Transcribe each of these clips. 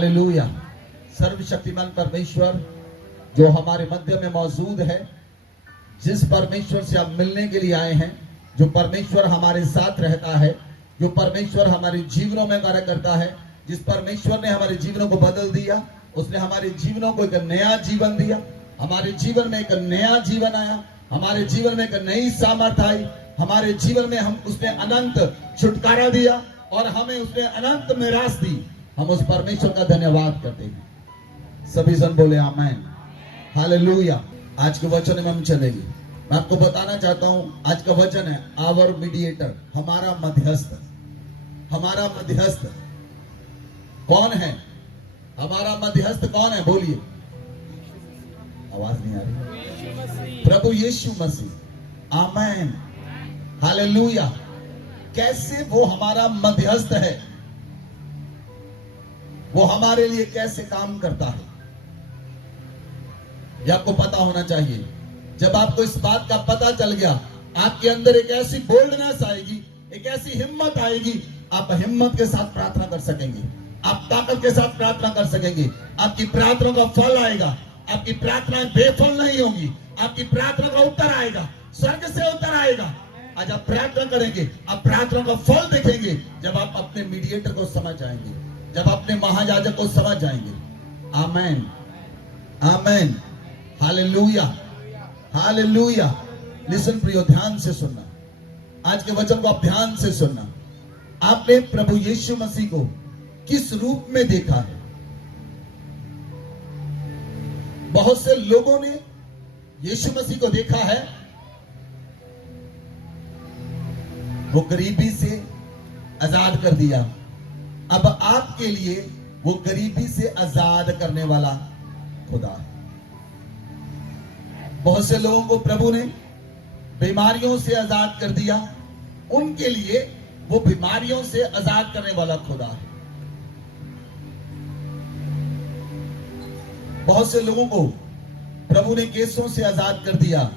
Hallelujah. सर्वशक्तिमान परमेश्वर जो हमारे मध्य में मौजूद है, जिस परमेश्वर से आप मिलने के लिए आए हैं, जो परमेश्वर हमारे साथ रहता है, जो परमेश्वर हमारे जीवनों में कार्य करता है, जिस परमेश्वर ने हमारे जीवनों को बदल दिया, उसने हमारे जीवनों को एक नया जीवन दिया। हमारे जीवन में एक नया जीवन आया, हमारे जीवन में एक नई सामर्थ आई, हमारे जीवन में हम उसने अनंत छुटकारा दिया और हमें उसने अनंत मिरास दी। हम उस परमेश्वर का धन्यवाद करते हैं। सभी जन बोले आमीन। हालेलुया। आज के वचन में हम चलेंगे। मैं आपको बताना चाहता हूं, आज का वचन है आवर मीडिएटर, हमारा मध्यस्थ। हमारा मध्यस्थ कौन है? हमारा मध्यस्थ कौन है? बोलिए, आवाज नहीं आ रही। प्रभु यीशु मसीह। आमीन। हालेलुया। कैसे वो हमारा मध्यस्थ है, वो हमारे लिए कैसे काम करता है, यह आपको पता होना चाहिए। जब आपको इस बात का पता चल गया, आपके अंदर एक ऐसी बोल्डनेस आएगी, एक ऐसी हिम्मत आएगी, आप हिम्मत के साथ प्रार्थना कर सकेंगे, आप ताकत के साथ प्रार्थना कर सकेंगे। आपकी प्रार्थना का फल आएगा, आपकी प्रार्थना बेफल नहीं होगी, आपकी प्रार्थना का उत्तर आएगा, स्वर्ग से उत्तर आएगा। आज आप प्रार्थना करेंगे, आप प्रार्थना का फल देखेंगे जब आप अपने मीडिएटर को समझ जाएंगे, जब अपने महायाजक को समझ जाएंगे। आमीन, आमीन, हालेलुया, हालेलुया। लिसन प्रियो, ध्यान से सुनना, आज के वचन को आप ध्यान से सुनना। आपने प्रभु यीशु मसीह को किस रूप में देखा है? बहुत से लोगों ने यीशु मसीह को देखा है, वो गरीबी से आजाद कर दिया। अब आपके लिए वो गरीबी से आजाद करने वाला खुदा है। बहुत से लोगों को प्रभु ने बीमारियों से आजाद कर दिया, उनके लिए वो बीमारियों से आजाद करने वाला खुदा है। बहुत से लोगों को प्रभु ने केसों से आजाद कर दिया,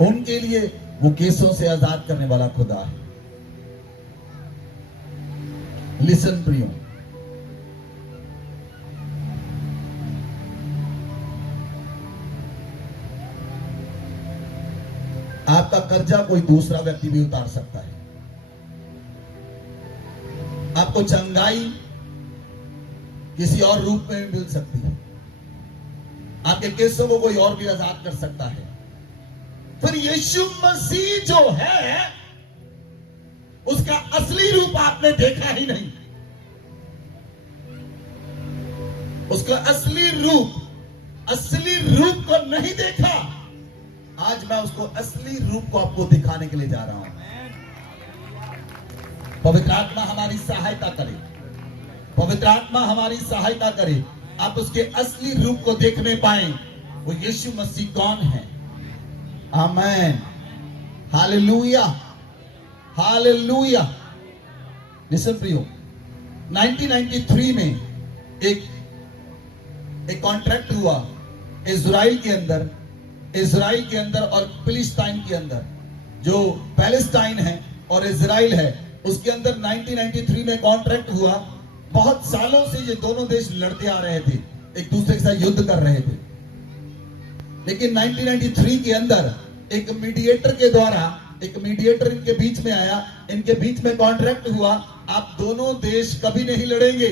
उनके लिए वो केसों से आजाद करने वाला खुदा है। लिसन प्रियो, आपका कर्जा कोई दूसरा व्यक्ति भी उतार सकता है। आपको चंगाई किसी और रूप में मिल सकती है, आपके केसों को कोई और भी आजाद कर सकता है। फिर यीशु मसीह जो है, उसका असली रूप आपने देखा ही नहीं। उसका असली रूप को नहीं देखा। आज मैं उसको असली रूप को आपको दिखाने के लिए जा रहा हूं। पवित्र आत्मा हमारी सहायता करे, पवित्र आत्मा हमारी सहायता करे, आप उसके असली रूप को देखने पाए। वो यीशु मसीह कौन है? आमीन, हालेलुया, हालेलुया। लिसन प्रियो, 1993 में एक कॉन्ट्रैक्ट हुआ इजराइल के अंदर और फिलिस्तीन के अंदर। जो पैलेस्टाइन है और इजराइल है, उसके अंदर 1993 में कॉन्ट्रैक्ट हुआ। बहुत सालों से ये दोनों देश लड़ते आ रहे थे, एक दूसरे के साथ युद्ध कर रहे थे। लेकिन 1993 के अंदर एक मीडिएटर के द्वारा, एक मीडिएटर इनके बीच में आया, इनके बीच में कॉन्ट्रैक्ट हुआ, आप दोनों देश कभी नहीं लड़ेंगे,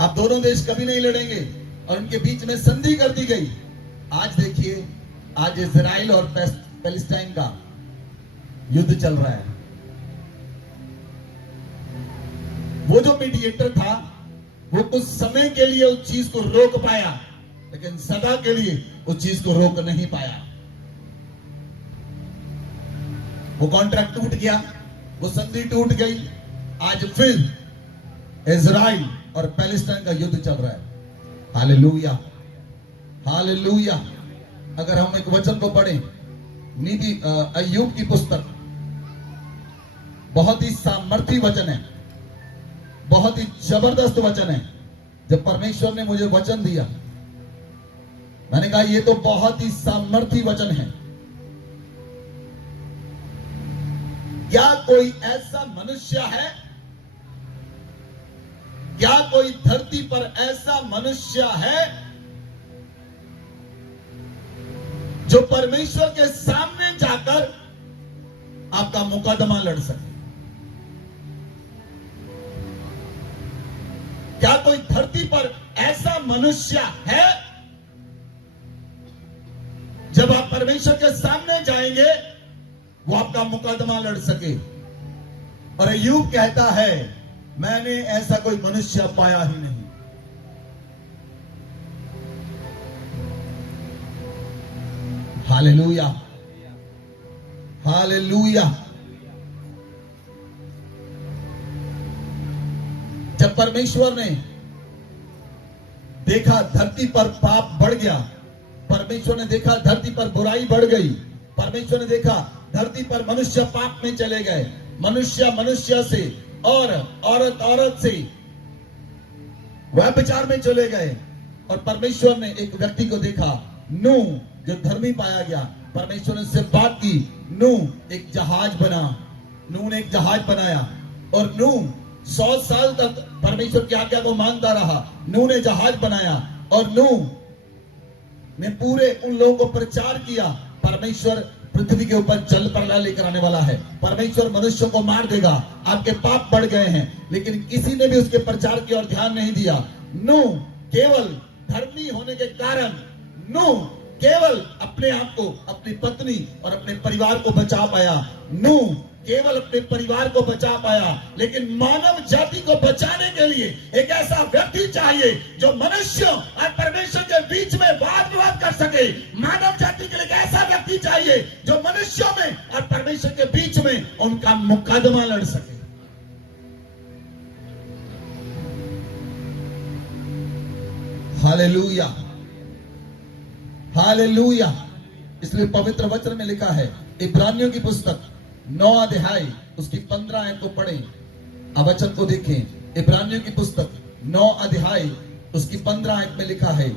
आप दोनों देश कभी नहीं लड़ेंगे, और उनके बीच में संधि कर दी गई। आज देखिए, आज इजराइल और पैलेस्टाइन का युद्ध चल रहा है। वो जो मीडिएटर था, वो कुछ समय के लिए उस चीज को रोक पाया, लेकिन सदा के लिए उस चीज को रोक नहीं पाया। वो कॉन्ट्रैक्ट टूट गया, वो संधि टूट गई। आज फिर इजराइल और पैलेस्टाइन का युद्ध चल रहा है। Hallelujah, hallelujah. अगर हम एक वचन को पढ़ें, नीति अय्यूब की पुस्तक, बहुत ही सामर्थी वचन है, बहुत ही जबरदस्त वचन है। जब परमेश्वर ने मुझे वचन दिया, मैंने कहा ये तो बहुत ही सामर्थी वचन है। क्या कोई ऐसा मनुष्य है, क्या कोई धरती पर ऐसा मनुष्य है जो परमेश्वर के सामने जाकर आपका मुकदमा लड़ सके? क्या कोई धरती पर ऐसा मनुष्य है जब आप परमेश्वर के सामने जाएंगे वो आपका मुकदमा लड़ सके? और अय्यूब कहता है मैंने ऐसा कोई मनुष्य पाया ही नहीं। Hallelujah, hallelujah. जब परमेश्वर ने देखा धरती पर पाप बढ़ गया, परमेश्वर ने देखा धरती पर बुराई बढ़ गई, परमेश्वर ने देखा धरती पर मनुष्य पाप में चले गए, मनुष्य मनुष्य से और औरत औरत से व्यभिचार में चले गए, और परमेश्वर ने एक व्यक्ति को देखा, नूह, जो धर्मी पाया गया। परमेश्वर ने उससे बात की, नूह एक जहाज बना, नूह ने एक जहाज बनाया, और नूह 100 साल तक परमेश्वर की आज्ञा को मानता रहा। नूह ने जहाज बनाया और नूह ने पूरे उन लोगों को प्रचार किया, परमेश्वर पृथ्वी के ऊपर जल प्रलय लेकर आने वाला है, परमेश्वर मनुष्यों को मार देगा, आपके पाप बढ़ गए हैं। लेकिन किसी ने भी उसके प्रचार की ओर ध्यान नहीं दिया। नूह केवल धर्मी होने के कारण, नूह केवल अपने आप को, अपनी पत्नी और अपने परिवार को बचा पाया। नूह केवल अपने परिवार को बचा पाया, लेकिन मानव जाति को बचाने के लिए एक ऐसा व्यक्ति चाहिए जो मनुष्यों और परमेश्वर के बीच में वाद विवाद कर सके। मानव जाति के लिए एक ऐसा व्यक्ति चाहिए जो मनुष्यों में और परमेश्वर के बीच में उनका मुकदमा लड़ सके। Hallelujah, hallelujah. इसलिए पवित्र वचन में लिखा है, इब्रानियों की पुस्तक 9 अध्याय उसकी 15 आयत को पढ़ें, वचन को देखें। इब्रानियों की पुस्तक 9 अध्याय उसकी 15 आयत में लिखा है,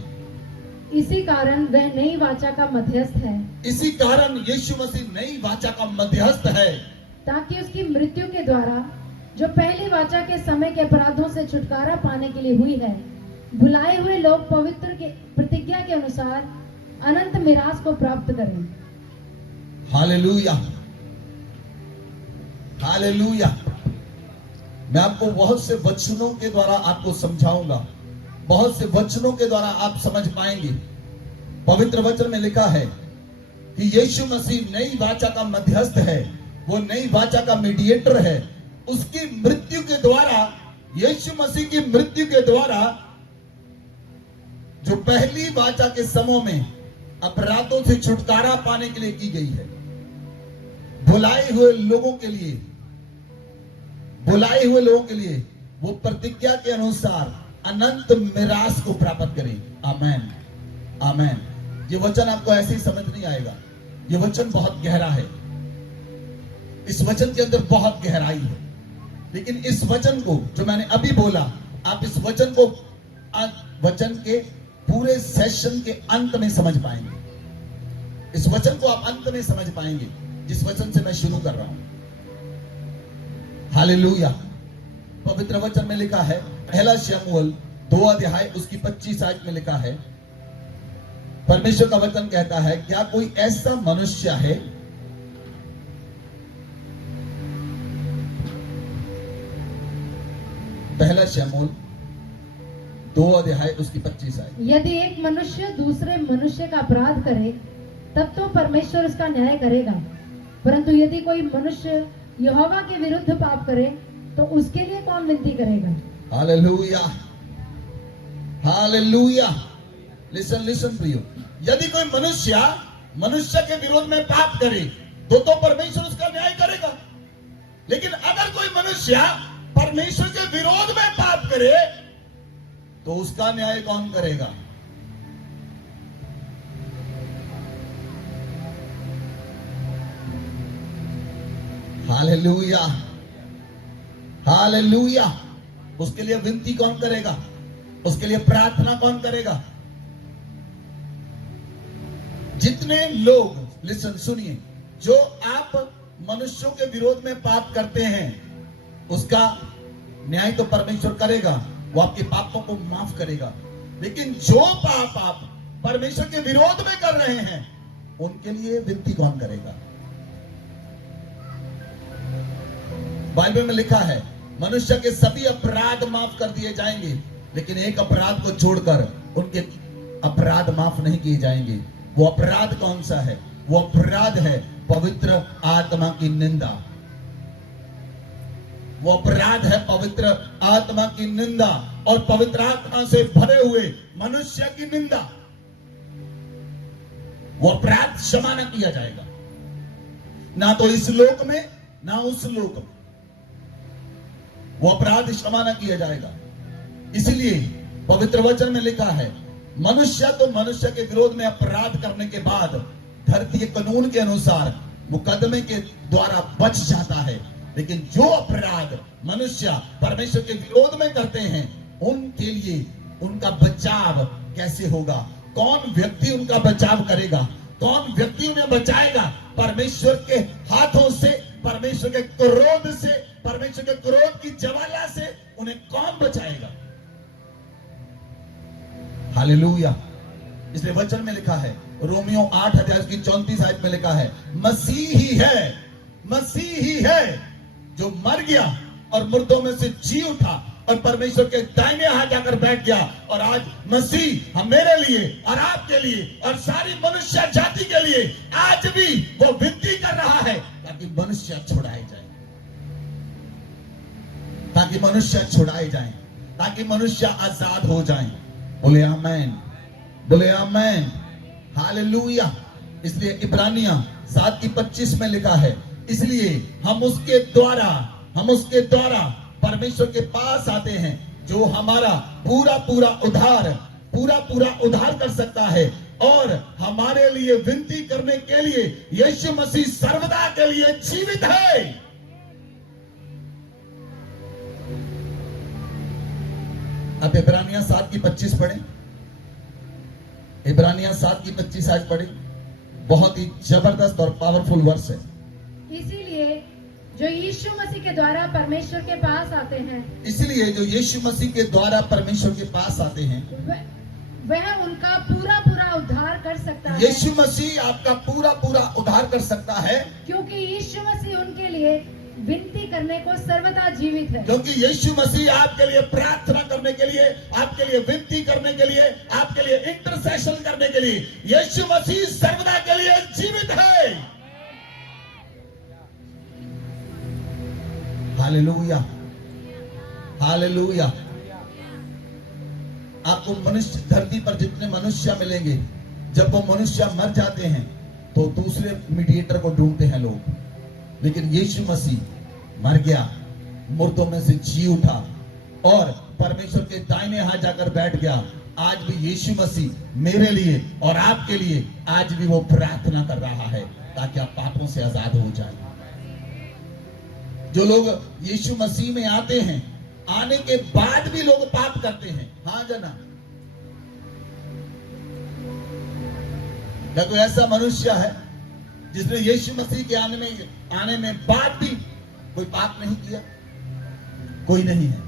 इसी कारण वह नई वाचा का मध्यस्थ है। इसी कारण यीशु मसीह नई वाचा का मध्यस्थ है, ताकि उसकी मृत्यु के द्वारा जो पहली वाचा के समय के अपराधों से छुटकारा पाने के लिए हुई है, भुलाए हुए लोग पवित्र के प्रतिज्ञा के अनुसार अनंत मिरास को प्राप्त करें। Hallelujah, hallelujah. मैं आपको बहुत से वचनों के द्वारा आपको समझाऊंगा, बहुत से वचनों के द्वारा आप समझ पाएंगे। पवित्र वचन में लिखा है कि यीशु मसीह नई वाचा का मध्यस्थ है, वो नई वाचा का मीडिएटर है। उसकी मृत्यु के द्वारा, यीशु मसीह की मृत्यु के द्वारा जो पहली वाचा के समय में अपराधों से छुटकारा पाने के लिए की गई है, भुलाए हुए लोगों के लिए, भुलाए हुए लोगों के लिए वो प्रतिज्ञा के अनुसार अनंत मिरास को प्राप्त करें। आमेन, आमेन। ये वचन आपको ऐसे ही समझ नहीं आएगा, ये वचन बहुत गहरा है, इस वचन के अंदर बहुत गहराई है। लेकिन इस वचन को जो मैंने अभी बोला, आप इस वचन को वचन के पूरे सेशन के अंत में समझ पाएंगे। इस वचन को आप अंत में समझ पाएंगे जिस वचन से मैं शुरू कर रहा हूं। हालेलुया। पवित्र वचन में लिखा है, पहला शमूएल 2 अध्याय उसकी 25 आयत में लिखा है, परमेश्वर का वचन कहता है, क्या कोई ऐसा मनुष्य है पहला शमूएल 2 अध्याय उसकी 25 आयत। यदि एक मनुष्य दूसरे मनुष्य का अपराध करे तब तो परमेश्वर उसका न्याय करेगा, परंतु यदि कोई मनुष्य यहोवा के विरुद्ध पाप करे तो उसके लिए कौन विनती करेगा? Hallelujah, hallelujah. लिसन, लिसन प्रियो, यदि कोई मनुष्य के विरोध में पाप करे तो परमेश्वर उसका न्याय करेगा। लेकिन अगर कोई मनुष्य परमेश्वर के विरोध में पाप करे तो उसका न्याय कौन करेगा? Hallelujah, hallelujah. उसके लिए विनती कौन करेगा? उसके लिए प्रार्थना कौन करेगा? जितने लोग, लिसन, सुनिए, जो आप मनुष्यों के विरोध में पाप करते हैं, उसका न्याय तो परमेश्वर करेगा, वो आपके पापों को माफ करेगा। लेकिन जो पाप आप परमेश्वर के विरोध में कर रहे हैं, उनके लिए विनती कौन करेगा? बाइबल में लिखा है मनुष्य के सभी अपराध माफ कर दिए जाएंगे, लेकिन एक अपराध को छोड़कर उनके अपराध माफ नहीं किए जाएंगे। वो अपराध कौन सा है? वो अपराध है पवित्र आत्मा की निंदा। वो अपराध है पवित्र आत्मा की निंदा और पवित्र आत्मा से भरे हुए मनुष्य की निंदा। वो अपराध क्षमा न किया जाएगा, ना तो इस लोक में ना उस लोक में। वो अपराध क्षमा न किया जाएगा। इसलिए पवित्र वचन में लिखा है मनुष्य तो मनुष्य के विरोध में अपराध करने के बाद धरती के कानून के अनुसार मुकदमे के द्वारा बच जाता है, लेकिन जो अपराध मनुष्य परमेश्वर के विरोध में करते हैं, उनके लिए उनका बचाव कैसे होगा? कौन व्यक्ति उनका बचाव करेगा? कौन व्यक्ति उन्हें बचाएगा? परमेश्वर के हाथों से, परमेश्वर के क्रोध से, परमेश्वर के क्रोध की ज्वाला से उन्हें कौन बचाएगा? हालेलुया। इसलिए वचन में लिखा है, रोमियो 8 अध्याय की 34 आयत में लिखा है, मसीह ही है जो मर गया और मुर्दों में से जी उठा और परमेश्वर के दाहिने हाथ जाकर बैठ गया। और आज मसीह हम मेरे लिए और आपके लिए और सारी मनुष्य जाति के लिए आज भी वो विनती कर रहा है ताकि मनुष्य छुड़ाए जाए, ताकि मनुष्य छुड़ाए जाए, ताकि मनुष्य आजाद हो जाए। बोले आमेन, बोले आमेन, हालेलुया। इसलिए इब्रानिया 7:25 में लिखा है, इसलिए हम उसके द्वारा परमेश्वर के पास आते हैं जो हमारा पूरा उद्धार कर सकता है और हमारे लिए विनती करने के लिए यीशु मसीह सर्वदा के लिए जीवित है। अब इब्रानिया 7:25 पढ़े, इब्रानिया 7:25 आज पढ़े। बहुत ही जबरदस्त और पावरफुल वर्स है। इसीलिए जो यीशु मसीह के द्वारा परमेश्वर के पास आते हैं, इसलिए जो यीशु मसीह के द्वारा परमेश्वर के पास आते हैं, वह उनका पूरा उद्धार कर सकता है। यीशु मसीह आपका पूरा उद्धार कर सकता है, क्योंकि यीशु मसीह उनके लिए विनती करने को सर्वदा जीवित है। क्योंकि यीशु मसीह आपके लिए प्रार्थना करने के लिए, आपके लिए विनती करने के लिए, आपके लिए इंटरसेशन करने के लिए यीशु मसीह सर्वदा के लिए जीवित है। Hallelujah, hallelujah. आपको मनुष्य, धरती पर जितने मनुष्य मिलेंगे, जब वो मनुष्य मर जाते हैं तो दूसरे मीडिएटर को ढूंढते हैं लोग, लेकिन यीशु मसीह मर गया, मुर्दों में से जी उठा और परमेश्वर के दाहिने हाथ जाकर बैठ गया। आज भी यीशु मसीह मेरे लिए और आपके लिए आज भी वो प्रार्थना कर रहा है ताकि आप पापों से आजाद हो जाएं। जो लोग यीशु मसीह में आते हैं, आने के बाद भी लोग पाप करते हैं। हाँ जना, क्या कोई ऐसा मनुष्य है जिसने यीशु मसीह के आने में बाद भी कोई पाप नहीं किया? कोई नहीं है।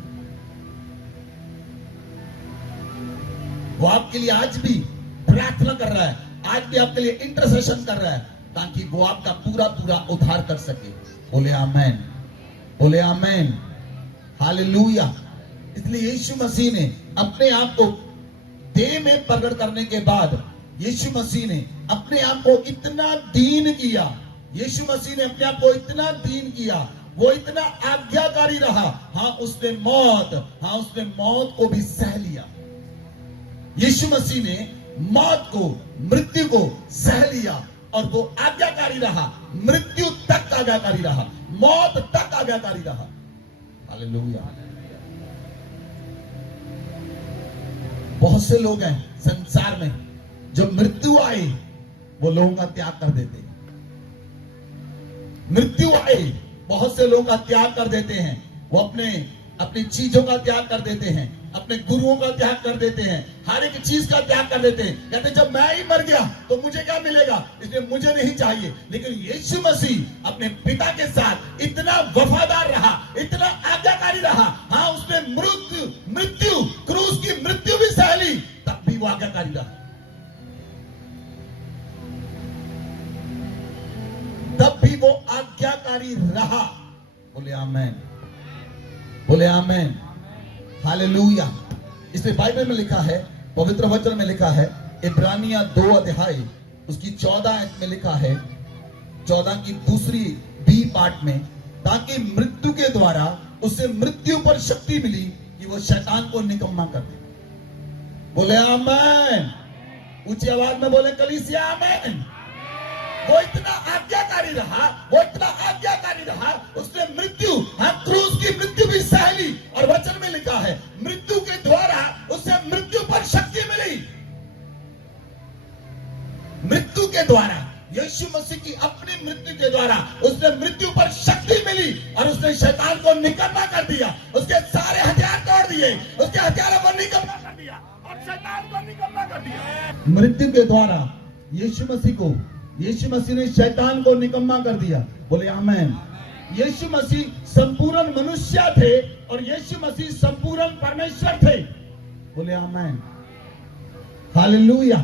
वो आपके लिए आज भी प्रार्थना कर रहा है, आज भी आपके लिए इंटरसेशन कर रहा है ताकि वो आपका पूरा उद्धार कर सके। बोले आमेन, बोले आमेन, हालेलुया। इसलिए यीशु मसीह ने अपने आप को देह में प्रकट करने के बाद यीशु मसीह ने अपने आप को इतना दीन किया, यीशु मसीह ने अपने आप को इतना दीन किया, वो इतना आज्ञाकारी रहा। हाँ, उसने मौत को भी सह लिया। यीशु मसीह ने मौत को, मृत्यु को सह लिया और वो आज्ञाकारी रहा, मृत्यु तक आज्ञाकारी रहा, मौत तक आज्ञाकारी रहा। हालेलुया। बहुत से लोग हैं संसार में जो मृत्यु आए वो लोगों का त्याग कर देते हैं। मृत्यु आए बहुत से लोगों का त्याग कर देते हैं। वो अपने अपनी चीजों का त्याग कर देते हैं, अपने गुरुओं का त्याग कर देते हैं, हर एक चीज का त्याग कर देते हैं। कहते हैं जब मैं ही मर गया तो मुझे क्या मिलेगा, इसलिए मुझे नहीं चाहिए। लेकिन यीशु मसीह अपने पिता के साथ इतना वफादार रहा, इतना आज्ञाकारी रहा। हाँ, उसने मृत्यु क्रूस की मृत्यु भी सह ली, तब भी वो आज्ञाकारी रहा, तब भी वो आज्ञाकारी रहा। बोले आमेन, बोले आमेन, हालेलुया। इसलिए बाइबल में लिखा है, पवित्र वचन में लिखा है, इब्रानिया 2 अध्याय उसकी 14 आयत में लिखा है, 14 की दूसरी बी पार्ट में, ताकि मृत्यु के द्वारा उसे मृत्यु पर शक्ति मिली कि वो शैतान को निकम्मा कर दे। बोले आमेन, ऊंची आवाज में बोले कलीसिया आमेन। वो इतना आज्ञाकारी रहा, वो इतना आज्ञाकारी रहा, उसने मृत्यु, हाँ, क्रूस की मृत्यु भी सह ली। और वचन में लिखा है मृत्यु के द्वारा उसे मृत्यु पर शक्ति मिली। मृत्यु के द्वारा, यीशु मसीह की अपनी मृत्यु के द्वारा उसने मृत्यु पर शक्ति मिली और उसने शैतान को निकम्मा कर दिया, उसके सारे हथियार तोड़ दिए, उसके हथियारों को निकम्मा कर दिया और शैतान को निकम्मा कर दिया। मृत्यु के द्वारा यीशु मसीह ने शैतान को निकम्मा कर दिया। बोले आमेन। यीशु मसीह संपूर्ण मनुष्य थे और यीशु मसीह संपूर्ण परमेश्वर थे। बोले आमेन, हालेलुया।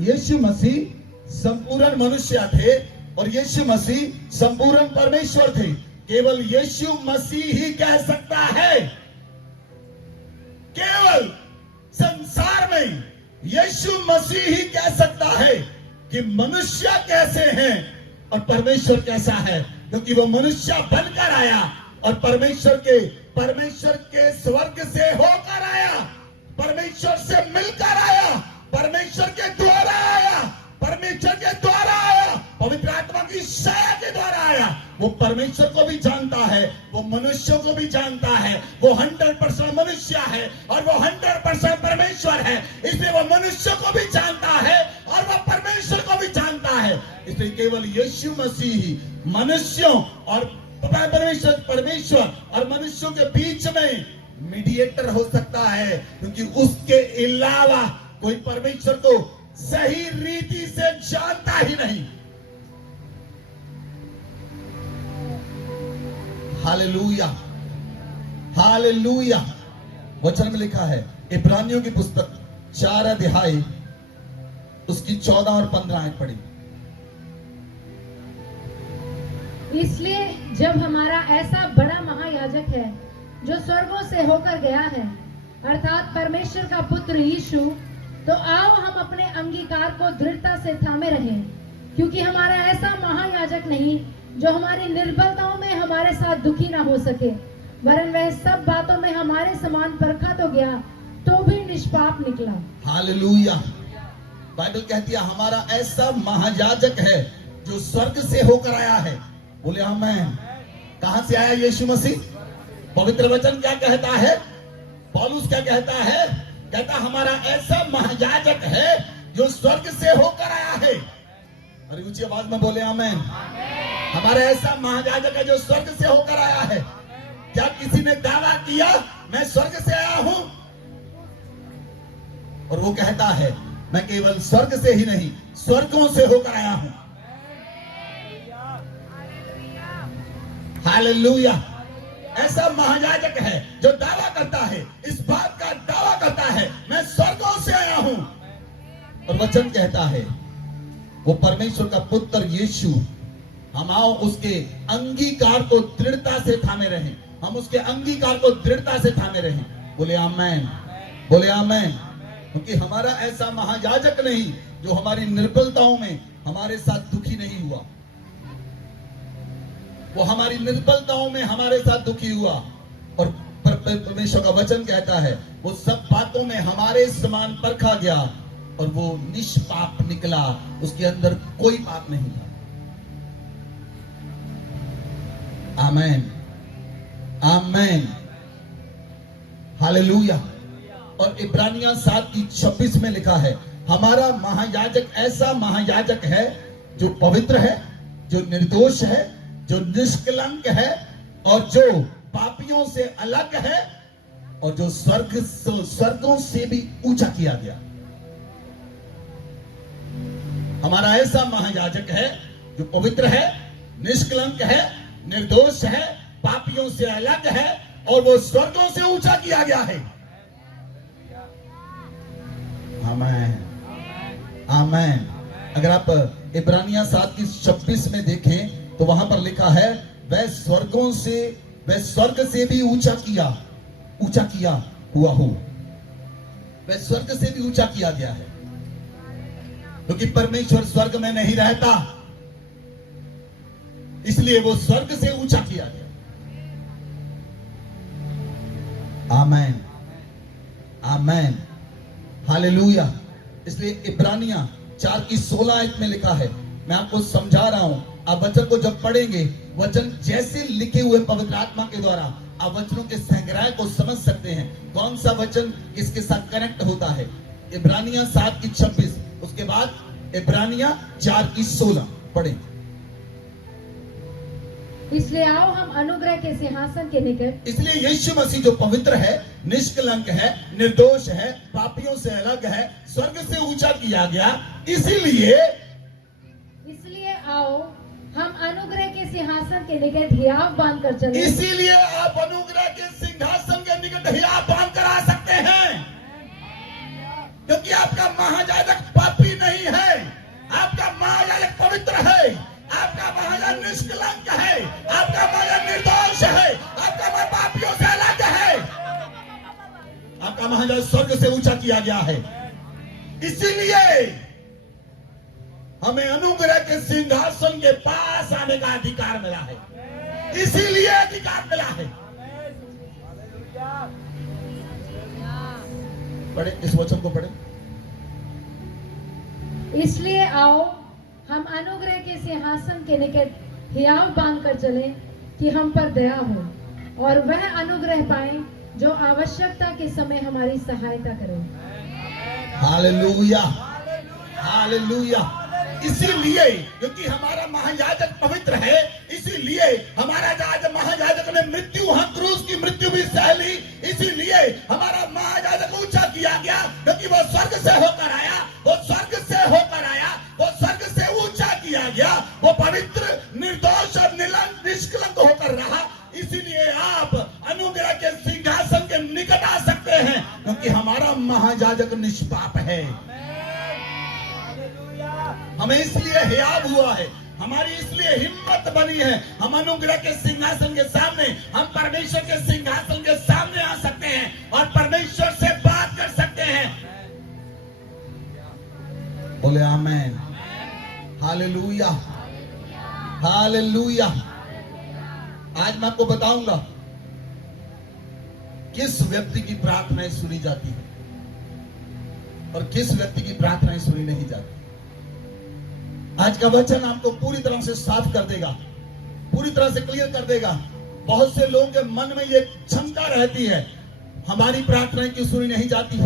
यीशु मसीह संपूर्ण मनुष्य थे और यीशु मसीह संपूर्ण परमेश्वर थे। केवल यीशु मसीह ही कह सकता है, केवल संसार में यीशु मसीह ही कह सकता है कि मनुष्य कैसे हैं और परमेश्वर कैसा है, क्योंकि वो मनुष्य बनकर आया और परमेश्वर के स्वर्ग से होकर आया, परमेश्वर से मिलकर आया, परमेश्वर के द्वारा आया, परमेश्वर के द्वारा आया, पवित्र आत्मा की छाया के द्वारा आया। वो परमेश्वर को भी जानता है, वो मनुष्यों को भी जानता है। वो 100% मनुष्य है और वो 100% परमेश्वर है, इसलिए वो मनुष्यों को भी जानता है और वो परमेश्वर को भी जानता है। इसलिए केवल यीशु मसीह ही मनुष्यों और परमेश्वर और मनुष्यों के बीच में मीडिएटर हो सकता है, क्योंकि उसके अलावा कोई परमेश्वर को सही रीति से जानता ही नहीं। Hallelujah, hallelujah. वचन में लिखा है, इब्रानियों की पुस्तक 4 अध्याय उसकी 14 और 15 आयत पढ़ी। इसलिए जब हमारा ऐसा बड़ा महायाजक है जो स्वर्गों से होकर गया है, अर्थात परमेश्वर का पुत्र यीशु, तो आओ हम अपने अंगीकार को दृढ़ता से थामे रहें, क्योंकि हमारा ऐसा महायाजक नहीं जो हमारी निर्बलताओं में हमारे साथ दुखी ना हो सके, वरन वह सब बातों में हमारे समान परखा तो गया तो भी निष्पाप निकला। हालेलुया। बाइबल कहती है हमारा ऐसा महायाजक है जो स्वर्ग से होकर आया है। बोले आमेन। कहां से आया यीशु मसीह? पवित्र वचन क्या कहता है? पौलुस क्या कहता है? कहता हमारा ऐसा महायाजक है जो स्वर्ग से होकर आया है। अरे ऊंची आवाज में बोले आमेन। हमारा ऐसा महायाजक है जो स्वर्ग से होकर आया है। क्या किसी ने दावा किया मैं स्वर्ग से आया हूं? और वो कहता है मैं केवल स्वर्ग से ही नहीं, स्वर्गों से होकर आया हूं। हालेलुया। ऐसा महायाजक है जो दावा करता है, इस बात का दावा करता है मैं स्वर्गों से आया हूं। और वचन कहता है वो परमेश्वर का पुत्र यीशु, हम आओ उसके अंगीकार को दृढ़ता से थामे रहें, हम उसके अंगीकार को दृढ़ता से थामे रहें। बोले आमेन, बोले आमेन। क्योंकि हमारा ऐसा महायाजक नहीं जो हमारी निर्बलताओं में हमारे साथ दुखी नहीं हुआ, वो हमारी निर्बलताओं में हमारे साथ दुखी हुआ। और परमेश्वर का वचन कहता है वो सब बातों में हमारे समान परखा गया और वो निष्पाप निकला, उसके अंदर कोई पाप नहीं था। आमेन, आमेन, हालेलुया। और इब्रानिया 7:26 में लिखा है हमारा महायाजक ऐसा महायाजक है जो पवित्र है, जो निर्दोष है, जो निष्कलंक है और जो पापियों से अलग है और जो स्वर्गों से भी ऊंचा किया गया। हमारा ऐसा महायाजक है जो पवित्र है, निष्कलंक है, निर्दोष है, पापियों से अलग है और वो स्वर्गों से ऊंचा किया गया है। आमीन, आमीन। अगर आप इब्रानिया 7:26 में देखें तो वहां पर लिखा है, वह स्वर्ग से भी ऊंचा किया हुआ हो। वह स्वर्ग से भी ऊंचा किया गया है, क्योंकि परमेश्वर स्वर्ग में नहीं रहता, इसलिए वो स्वर्ग से ऊंचा किया गया। आमीन, आमीन, हालेलुया। इसलिए इब्रानिया 4:16 में लिखा है, मैं आपको समझा रहा हूं, आप वचन को जब पढ़ेंगे, वचन जैसे लिखे हुए पवित्र आत्मा के द्वारा आप वचनों के संग्रह को समझ सकते हैं, कौन सा वचन किसके साथ कनेक्ट होता है। इब्रानिया 7:26, उसके बाद इब्रानिया 4:16 पढ़ें। इसलिए आओ हम अनुग्रह के सिंहासन के निकट, इसलिए यीशु मसीह जो पवित्र है, निष्कलंक है, निर्दोष है, पापियों से अलग है, स्वर्ग से ऊंचा किया गया, इसीलिए आओ हम अनुग्रह के सिंहासन के निकट हियाव बांध कर चले। इसीलिए आप अनुग्रह के सिंहासन के निकट हियाव बांध कर आ सकते हैं, क्योंकि आपका महायाजक पापी नहीं है, आपका महायाजक पवित्र है, आपका महायाजक निष्कलंक है, आपका महायाजक निर्दोष है, आपका महायाजक पापियों से अलग है, आपका महायाजक स्वर्ग से ऊंचा किया गया है। इसीलिए हमें अनुग्रह के सिंहासन के पास आने का अधिकार मिला है, इसीलिए अधिकार मिला है। पढ़े, इस वचन को पढ़े। इसलिए आओ हम अनुग्रह के सिंहासन के निकट हियाव बांध कर चले कि हम पर दया हो और वह अनुग्रह पाए जो आवश्यकता के समय हमारी सहायता करे। Hallelujah, hallelujah. इसीलिए क्योंकि हमारा महायाजक पवित्र है, इसीलिए हमारा महायाजक ने मृत्यु, क्रूस की मृत्यु भी सह ली, इसीलिए हमारा महायाजक ऊंचा किया गया, क्योंकि वो स्वर्ग से होकर आया, वो स्वर्ग से होकर आया, वो स्वर्ग से ऊंचा किया गया, वो पवित्र, निर्दोष और निष्कलंक होकर रहा। इसीलिए आप अनुग्रह के सिंहासन के निकट आ सकते हैं, क्योंकि हमारा महायाजक निष्पाप है। हमें इसलिए हियाव हुआ है, हमारी इसलिए हिम्मत बनी है, हम अनुग्रह के सिंहासन के सामने, हम परमेश्वर के सिंहासन के सामने आ सकते हैं और परमेश्वर से बात कर सकते हैं। बोले आमीन, हालेलुया, हालेलुया। आज मैं आपको बताऊंगा किस व्यक्ति की प्रार्थनाएं सुनी जाती है और किस व्यक्ति की प्रार्थनाएं सुनी नहीं जाती। आज का वचन आपको पूरी तरह से साफ कर देगा, पूरी तरह से क्लियर कर देगा। बहुत से लोगों के मन में ये क्षमता रहती है, हमारी प्रार्थनाएं क्यों सुनी नहीं जाती,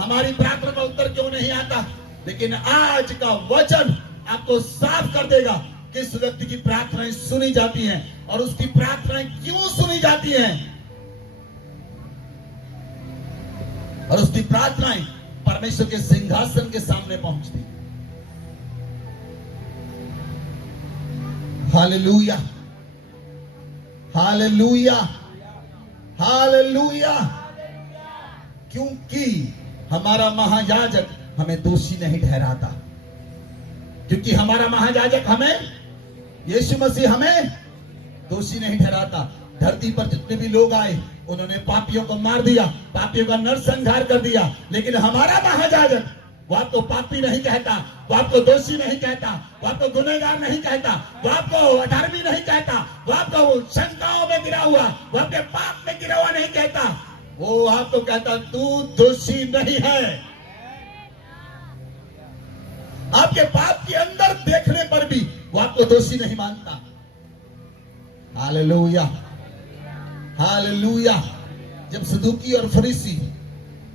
हमारी प्रार्थना का उत्तर क्यों नहीं आता। लेकिन आज का वचन आपको साफ कर देगा किस व्यक्ति की प्रार्थनाएं सुनी जाती हैं और उसकी प्रार्थनाएं क्यों सुनी जाती हैं, और उसकी प्रार्थनाएं परमेश्वर के सिंहासन के सामने पहुंचती हैं। Hallelujah, hallelujah, hallelujah. क्योंकि हमारा महायाजक हमें दोषी नहीं ठहराता, क्योंकि हमारा महायाजक हमें, यीशु मसीह हमें दोषी नहीं ठहराता। धरती पर जितने भी लोग आए उन्होंने पापियों को मार दिया, पापियों का नरसंहार कर दिया, लेकिन हमारा महायाजक वो आपको पापी नहीं कहता, वो आपको दोषी नहीं कहता, वो आपको गुनहगार नहीं कहता, वो आपको अधर्मी नहीं कहता, वो आपको शंकाओं में गिरा हुआ, वो आपके पाप में गिरा हुआ नहीं कहता। वो आपको कहता तू दोषी नहीं है। आपके पाप के अंदर देखने पर भी वो आपको दोषी नहीं मानता। Hallelujah, hallelujah. जब सदूकी और फरीसी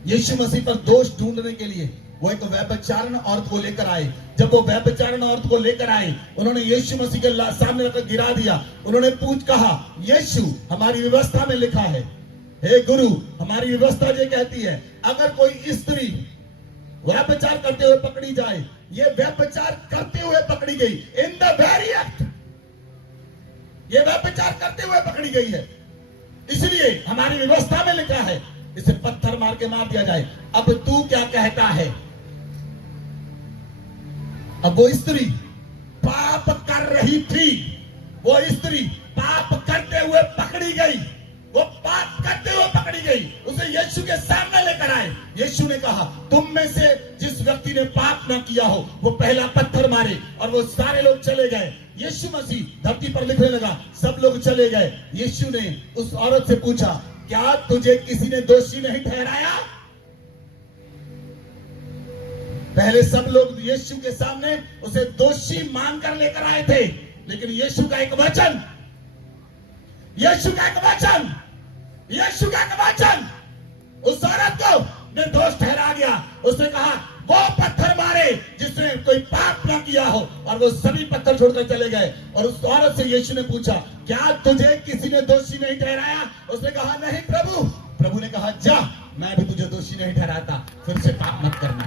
यीशु मसीह पर दोष ढूंढने के लिए वो एक व्यभिचारण औरत को लेकर आए। जब वो व्यभिचारण औरत को लेकर आए, उन्होंने यीशु मसीह के सामने रखकर गिरा दिया। उन्होंने कहा, यीशु, हमारी व्यवस्था में लिखा है, हे गुरु, हमारी व्यवस्था ये कहती है, अगर कोई स्त्री व्यभिचार करते हुए पकड़ी जाए, ये व्यभिचार करते हुए पकड़ी गई, इन द वेरी एक्ट, ये व्यभिचार करते हुए पकड़ी गई है, इसलिए हमारी व्यवस्था में लिखा है इसे पत्थर मार के मार दिया जाए। अब तू क्या कहता है? अब वो स्त्री पाप कर रही थी, वो स्त्री पाप करते हुए पकड़ी गई, वो पाप करते हुए पकड़ी गई। उसे यीशु के सामने लेकर आए। यीशु ने कहा, तुम में से जिस व्यक्ति ने पाप ना किया हो वो पहला पत्थर मारे, और वो सारे लोग चले गए। यीशु मसीह धरती पर लिखने लगा, सब लोग चले गए। यीशु ने उस औरत से पूछा, क्या तुझे किसी ने दोषी नहीं ठहराया? पहले सब लोग यीशु के सामने उसे दोषी मानकर लेकर आए थे, लेकिन यीशु का एक वचन, यीशु का एक वचन, यीशु का एक वचन उस औरत को निर्दोष ठहरा गया। उसने कहा, वो पत्थर मारे जिसने कोई पाप ना किया हो, और वो सभी पत्थर छोड़कर चले गए। और उस औरत से यीशु ने पूछा, क्या तुझे किसी ने दोषी नहीं ठहराया? उसने कहा, नहीं प्रभु। प्रभु ने कहा, जा, मैं भी तुझे दोषी नहीं ठहराता, फिर से पाप मत करना।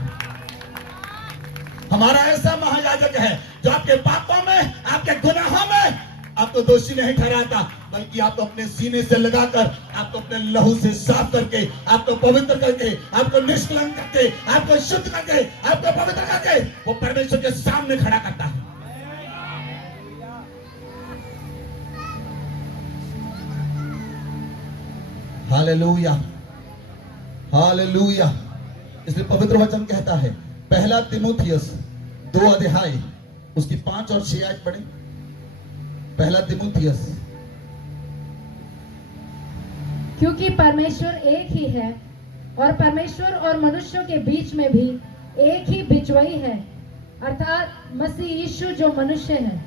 हमारा ऐसा महायाजक है जो आपके पापों में, आपके गुनाहों में आपको दोषी नहीं ठहराता, बल्कि आपको अपने सीने से लगाकर, आपको अपने लहू से साफ करके, आपको पवित्र करके, आपको निष्कलंक करके, आपको शुद्ध करके, आपको पवित्र करके वो परमेश्वर के सामने खड़ा करता है। Hallelujah, hallelujah. इसलिए पवित्र वचन कहता है, पहला तीमुथियुस 2 अध्याय उसकी 5 और 6 आयत पढ़े। पहला तीमुथियुस। क्योंकि परमेश्वर एक ही है, और परमेश्वर और मनुष्यों के बीच में भी एक ही बिचवई है, अर्थात मसीह यीशु जो मनुष्य है,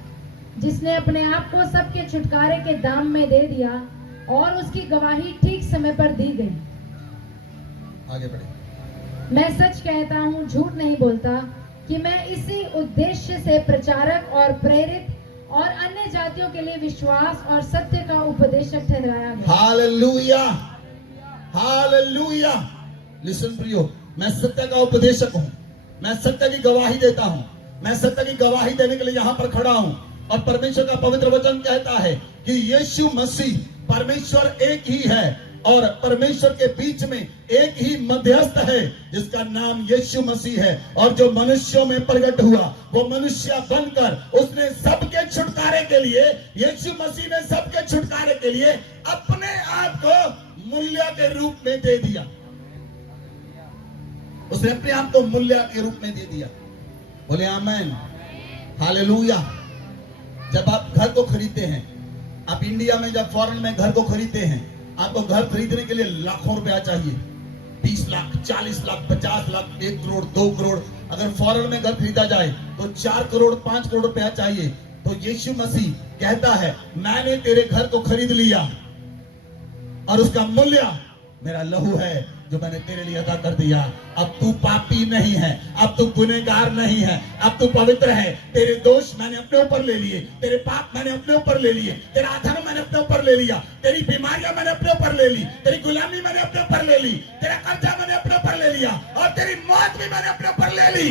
जिसने अपने आप को सबके छुटकारे के दाम में दे दिया, और उसकी गवाही ठीक समय पर दी गई। आगे बढ़े। मैं सच कहता हूँ, झूठ नहीं बोलता, कि मैं इसी उद्देश्य से प्रचारक और प्रेरित और अन्य जातियों के लिए विश्वास और सत्य का उपदेशक ठहराया गया। Hallelujah, hallelujah. लिसन प्रियो, मैं सत्य का उपदेशक हूँ, मैं सत्य की गवाही देता हूँ, मैं सत्य की गवाही देने के लिए यहाँ पर खड़ा हूँ। और परमेश्वर का पवित्र वचन कहता है कि यीशु मसीह परमेश्वर एक ही है, और परमेश्वर के बीच में एक ही मध्यस्थ है, जिसका नाम यीशु मसीह है। और जो मनुष्यों में प्रकट हुआ, वो मनुष्य बनकर उसने सबके छुटकारे के लिए, यीशु मसीह ने सबके छुटकारे के लिए अपने आप को मूल्य के रूप में दे दिया। उसने अपने आप को मूल्य के रूप में दे दिया। बोले आमीन, हालेलुया। जब आप घर को खरीदते हैं, आप इंडिया में जब फॉरेन में घर को खरीदते हैं, आपको घर खरीदने के लिए लाखों रुपया चाहिए, 20 लाख, 40 लाख, 50 लाख, 1 करोड़, 2 करोड़। अगर फॉरेन में घर खरीदा जाए तो 4 करोड़, 5 करोड़ रुपया चाहिए। तो यीशु मसीह कहता है, मैंने तेरे घर को खरीद लिया, और उसका मूल्य मेरा लहू है जो मैंने तेरे लिए अदा कर दिया। अब तू पापी नहीं है, अब तू गुनहगार नहीं है, अब तू पवित्र है। तेरे दोष मैंने अपने ऊपर ले लिए, तेरे पाप मैंने अपने ऊपर ले लिए, तेरा अधर्म मैंने अपने ऊपर ले लिया, तेरी बीमारियां मैंने अपने ऊपर ले ली, तेरी गुलामी मैंने अपने ऊपर ले ली, तेरा कर्जा मैंने अपने ऊपर ले लिया, और तेरी मौत भी मैंने अपने ऊपर ले ली।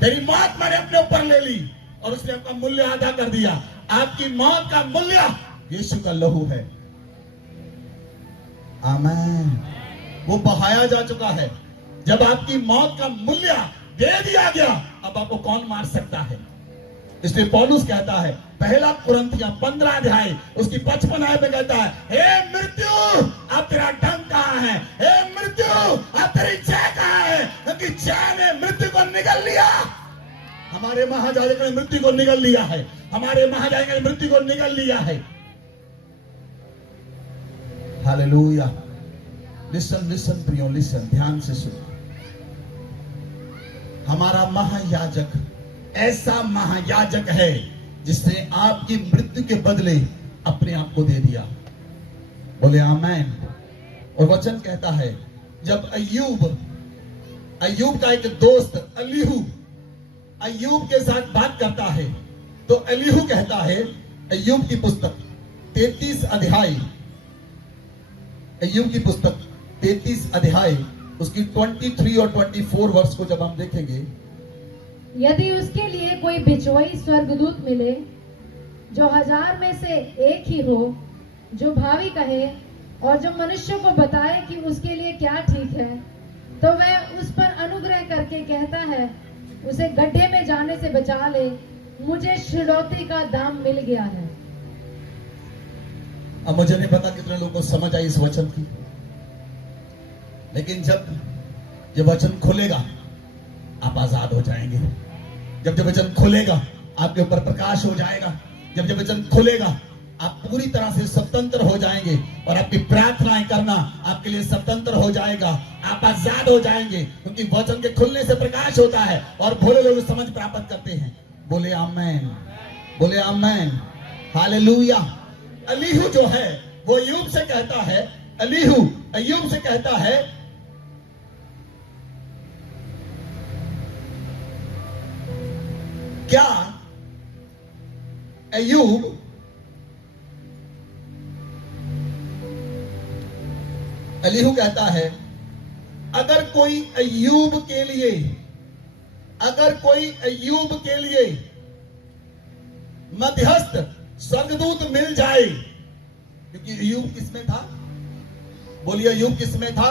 तेरी मौत मैंने अपने ऊपर ले ली, और उसने आपका मूल्य अदा कर दिया। आपकी मौत का मूल्य यीशु का लहू है। आमीन। वो बहाया जा चुका है। जब आपकी मौत का मूल्य दे दिया गया, अब आपको कौन मार सकता है? इसलिए पौलुस कहता है, पहला कुरिन्थियों 15 अध्याय उसकी 55 आयत में कहता है, हे मृत्यु, अब तेरा ढंग कहाँ है? हे मृत्यु, अब तेरी जय कहाँ है? क्योंकि जय ने मृत्यु को निगल लिया। हमारे महायाजक ने मृत्यु को निगल लिया है, हमारे महायाजक ने मृत्यु को निगल लिया है। हालेलुया। लिसन, लिसन प्रियो, लिसन, ध्यान से सुनो। हमारा महायाजक ऐसा महायाजक है जिसने आपकी मृत्यु के बदले अपने आप को दे दिया। बोले आमीन। और वचन कहता है, जब अय्यूब का एक दोस्त अलीहू अय्यूब के साथ बात करता है, तो अलीहू कहता है, अय्यूब की पुस्तक 33 अध्याय, अय्यूब की पुस्तक 33 अध्याय उसकी 23 और 24 वर्ष को जब हम देखेंगे, यदि उसके लिए कोई बिचौई स्वर्गदूत मिले जो 1000 में से एक ही हो, जो भावी कहे और जो मनुष्य को बताए कि उसके लिए क्या ठीक है, तो वह उस पर अनुग्रह करके कहता है, उसे गड्ढे में जाने से बचा ले, मुझे छुड़ौती का दाम मिल गया है। अब मुझे नहीं पता कितने लोगों को समझ आई इस वचन की, लेकिन जब ये वचन खुलेगा आप आजाद हो जाएंगे। जब ये वचन खुलेगा आपके ऊपर प्रकाश हो जाएगा। जब ये वचन खुलेगा आप पूरी तरह से स्वतंत्र हो जाएंगे और आपकी प्रार्थनाएं करना आपके लिए स्वतंत्र हो जाएगा। आप आजाद हो जाएंगे, क्योंकि वचन के खुलने से प्रकाश होता है और भोले लोग समझ प्राप्त करते हैं। बोले आमेन, बोले आमेन, हालेलुया। अलीहू जो है वो अय्यूब से कहता है, अलीहू अय्यूब से कहता है, क्या अय्यूब अलीहू कहता है, अगर कोई अय्यूब के लिए मध्यस्थ स्वर्गदूत मिल जाए, क्योंकि अय्यूब किसमें था? बोलिए, अय्यूब किसमें था?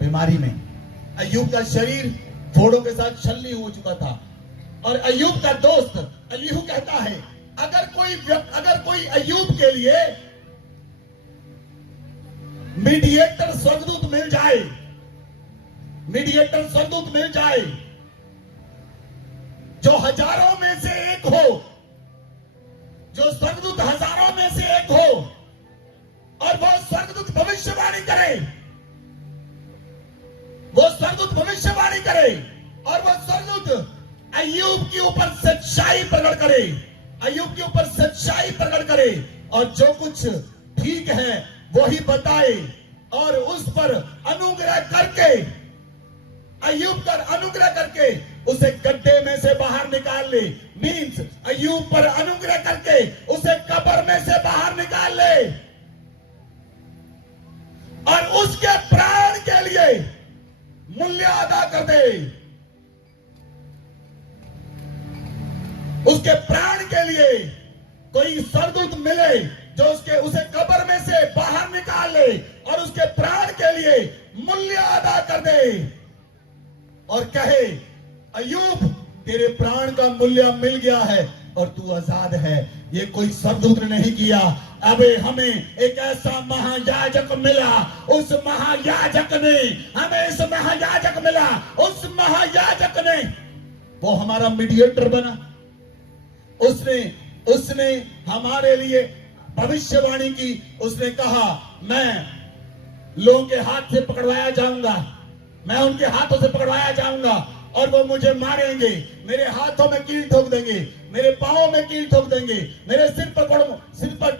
बीमारी में। अय्यूब का शरीर फोड़ों के साथ छलनी हो चुका था। और अय्यूब का दोस्त अलीहू कहता है, अगर कोई अय्यूब के लिए मीडिएटर स्वर्गदूत मिल जाए, मीडिएटर स्वर्गदूत मिल जाए जो हजारों में से एक हो, जो स्वर्गदूत हजारों में से एक हो, और वो स्वर्गदूत भविष्यवाणी करे, वो स्वर्गदूत भविष्यवाणी करे, और वो स्वर्गदूत अय्यूब के ऊपर सच्चाई प्रकट करे, अय्यूब के ऊपर सच्चाई प्रकट करे, और जो कुछ ठीक है वही बताए, और उस पर अनुग्रह करके, अय्यूब पर अनुग्रह करके उसे गड्ढे में से बाहर निकाल ले। मीन्स अय्यूब पर अनुग्रह करके उसे कब्र में से बाहर निकाल ले, और उसके प्राण के लिए मूल्य अदा कर दे। उसके प्राण के लिए कोई स्वर्गदूत मिले जो उसे कब्र में से बाहर निकाल ले और उसके प्राण के लिए मूल्य अदा कर दे और कहे, अय्यूब तेरे प्राण का मूल्य मिल गया है और तू आजाद है। ये कोई स्वर्गदूत ने नहीं किया। अबे हमें एक ऐसा महायाजक मिला, उस महायाजक ने हमें इस महायाजक मिला, उस महायाजक ने वो हमारा मीडिएटर बना। उसने हमारे लिए भविष्यवाणी की। उसने कहा, मैं लोगों के हाथ से पकड़वाया जाऊंगा, मैं उनके हाथों से पकड़वाया जाऊंगा और वो मुझे मारेंगे, मेरे हाथों में कील ठोक देंगे, मेरे पांवों में कील ठोक देंगे, मेरे सिर पर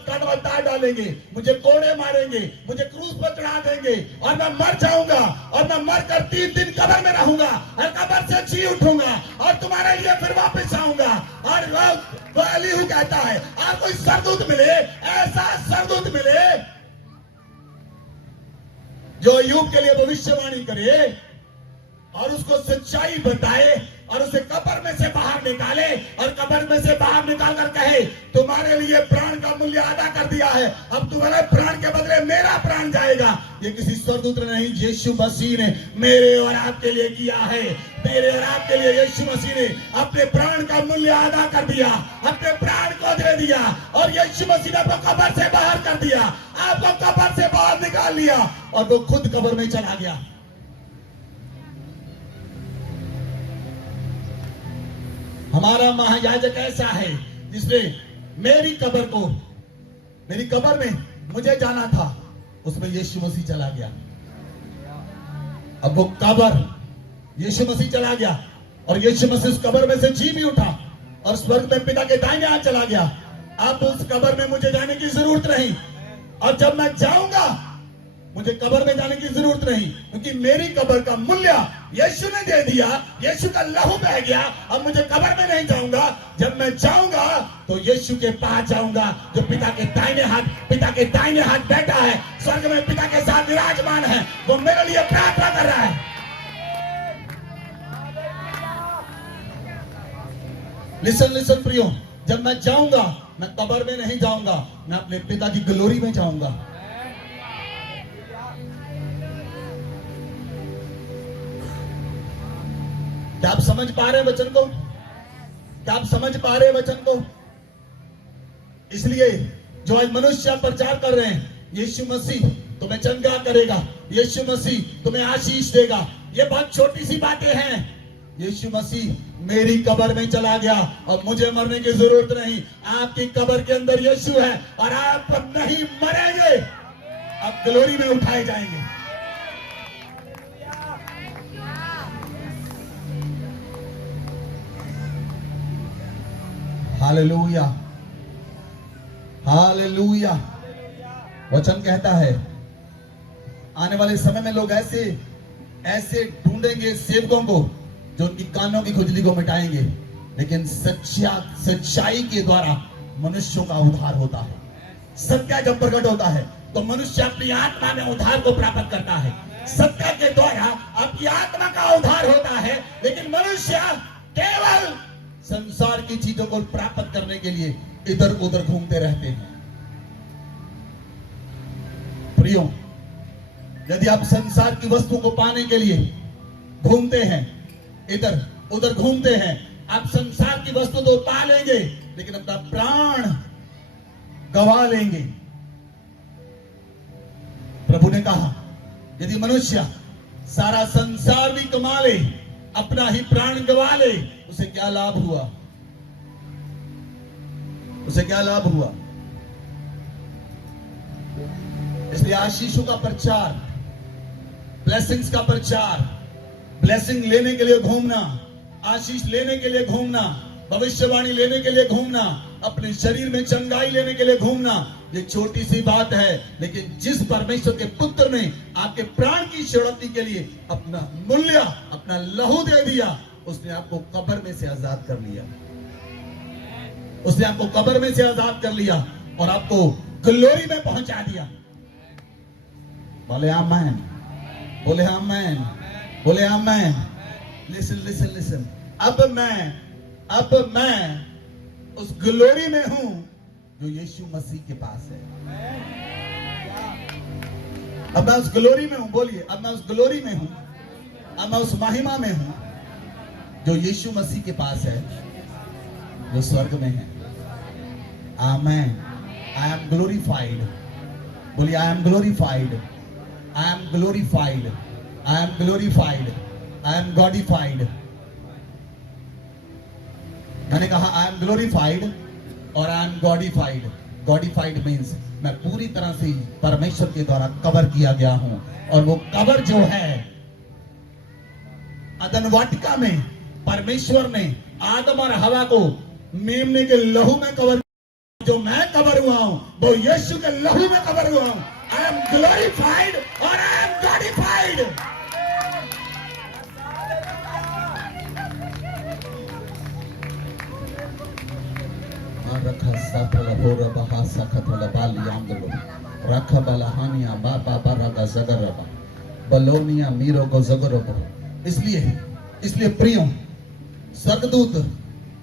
कड़वा तार डालेंगे, मुझे कोड़े मारेंगे, मुझे क्रूस पर चढ़ा देंगे और मैं मर जाऊंगा और मैं मरकर 3 दिन कब्र में रहूंगा और कब्र से जी उठूंगा और तुम्हारे लिए फिर वापस आऊंगा। और वो अलीहू कहता है, और कोई स्वर्गदूत मिले, ऐसा स्वर्गदूत मिले जो अय्यूब के लिए भविष्यवाणी करे और उसको सच्चाई बताए और उसे कब्र में से बाहर निकाले और कब्र में से बाहर निकालकर कहे, तुम्हारे लिए प्राण का मूल्य अदा कर दिया है, अब तुम्हारे प्राण के बदले मेरा प्राण जाएगा। ये किसी स्वर्गदूत ने नहीं, यीशु मसीह ने मेरे और आपके लिए किया है। मेरे और आपके लिए यीशु मसीह ने अपने प्राण का मूल्य अदा कर दिया, अपने प्राण को दे दिया और यीशु मसीह ने आपको कब्र से बाहर कर दिया, आपको कब्र से बाहर निकाल लिया और वो खुद कब्र में चला गया। हमारा महायाजक ऐसा है जिसने मेरी कब्र में मुझे जाना था, उसमें यीशु मसीह चला गया। अब वो कब्र यीशु मसीह चला गया और यीशु मसीह उस कब्र में से जी भी उठा और स्वर्ग में पिता के दाहिने हाथ चला गया। अब उस कब्र में मुझे जाने की जरूरत नहीं। और जब मैं जाऊंगा मुझे कब्र में जाने की जरूरत नहीं, क्योंकि मेरी कब्र का मूल्य यीशु ने दे दिया, यीशु का लहू बह गया। अब मुझे कब्र में नहीं जाऊंगा, जब मैं जाऊंगा तो यीशु के पास जाऊंगा, जो पिता के दाहिने हाथ बैठा है, स्वर्ग में पिता के साथ विराजमान है, वो मेरे लिए प्रार्थना कर रहा है। लिसन प्रियो, जब मैं जाऊंगा, मैं कब्र में नहीं जाऊंगा, मैं अपने पिता की ग्लोरी में जाऊंगा। क्या आप समझ पा रहे हैं वचन को? क्या आप समझ पा रहे हैं वचन को? इसलिए जो आज मनुष्य प्रचार कर रहे हैं, यीशु मसीह तुम्हें चंगा करेगा, यीशु मसीह तुम्हें आशीष देगा, ये बहुत छोटी सी बातें हैं। यीशु मसीह मेरी कब्र में चला गया, अब मुझे मरने की जरूरत नहीं। आपकी कब्र के अंदर यीशु है और आप अब नहीं मरेंगे, अब ग्लोरी में उठाए जाएंगे। Hallelujah, hallelujah. वचन कहता है आने वाले समय में लोग ऐसे ढूंढेंगे सेवकों को जो उनकी कानों की खुजली को मिटाएंगे, लेकिन सच्चाई के द्वारा मनुष्यों का उद्धार होता है। सत्य जब प्रकट होता है तो मनुष्य अपनी आत्मा में उद्धार को प्राप्त करता है। सत्य के द्वारा अपनी आत्मा का उद्धार होता है, लेकिन मनुष्य केवल संसार की चीजों को प्राप्त करने के लिए इधर उधर घूमते रहते हैं। प्रियो, यदि आप संसार की वस्तु को पाने के लिए घूमते हैं, इधर उधर घूमते हैं, आप संसार की वस्तु तो पा लेंगे, लेकिन अपना प्राण गवा लेंगे। प्रभु ने कहा यदि मनुष्य सारा संसार भी कमा ले, अपना ही प्राण गवा ले, उसे क्या लाभ हुआ? उसे क्या लाभ हुआ? इसलिए आशीषों का प्रचार, ब्लेसिंग्स का प्रचार, ब्लेसिंग लेने के लिए घूमना, आशीष लेने के लिए घूमना, भविष्यवाणी लेने के लिए घूमना, अपने शरीर में चंगाई लेने के लिए घूमना, ये छोटी सी बात है, लेकिन जिस परमेश्वर के पुत्र ने आपके प्राण की छुड़ौती के लिए अपना मूल्य, अपना लहू दे दिया, उसने आपको कब्र में से आजाद कर लिया। उसने आपको कब्र में से आजाद कर लिया और आपको ग्लोरी में पहुंचा दिया। बोले आमेन, बोले आमेन, बोले आमेन। लिसन लिसन लिसन, अब मैं उस ग्लोरी में हूं जो यीशु मसीह के पास है। अब मैं उस ग्लोरी में हूं, बोलिए, अब मैं उस ग्लोरी में हूं, अब मैं उस महिमा में हूं जो यीशु मसीह के पास है, जो स्वर्ग में है। आमेन। आई एम ग्लोरीफाइड, बोलिए I am glorified, I am glorified, I am glorified, I am godified. मैंने कहा आई एम ग्लोरीफाइड और आई एम गॉडिफाइड। गॉडिफाइड मीन्स मैं पूरी तरह से परमेश्वर के द्वारा कवर किया गया हूं, और वो कवर जो है अदन वाटिका में परमेश्वर ने आदम और हवा को मेमने के लहू में कवर, जो मैं कवर हुआ हूं वो यीशु के लहू में कवर हुआ हूं। आई एम ग्लोरीफाइड और आई एम गॉडिफाइड। रखा साफल होरा बहा सखतल बाली आंगलो रखा बलहानिया बाबा बरगा जगरबा बलोनिया मीरो को जगरबा। इसलिए प्रियो, स्वर्गदूत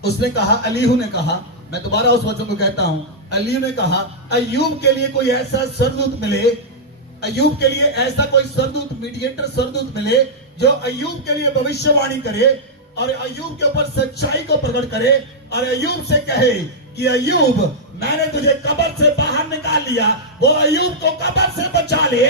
उसने कहा, अलीहू ने कहा, मैं दोबारा उस वचन को कहता हूं, अलीहू ने कहा अय्यूब के लिए कोई ऐसा स्वर्गदूत मिले, अय्यूब के लिए ऐसा कोई स्वर्गदूत, मीडिएटर स्वर्गदूत मिले जो अय्यूब के लिए भविष्यवाणी करे और अय्यूब के ऊपर सच्चाई को प्रकट करे और अय्यूब से कहे कि अय्यूब, मैंने तुझे कब्र से बाहर निकाल लिया, वो अय्यूब को कब्र से बचा ले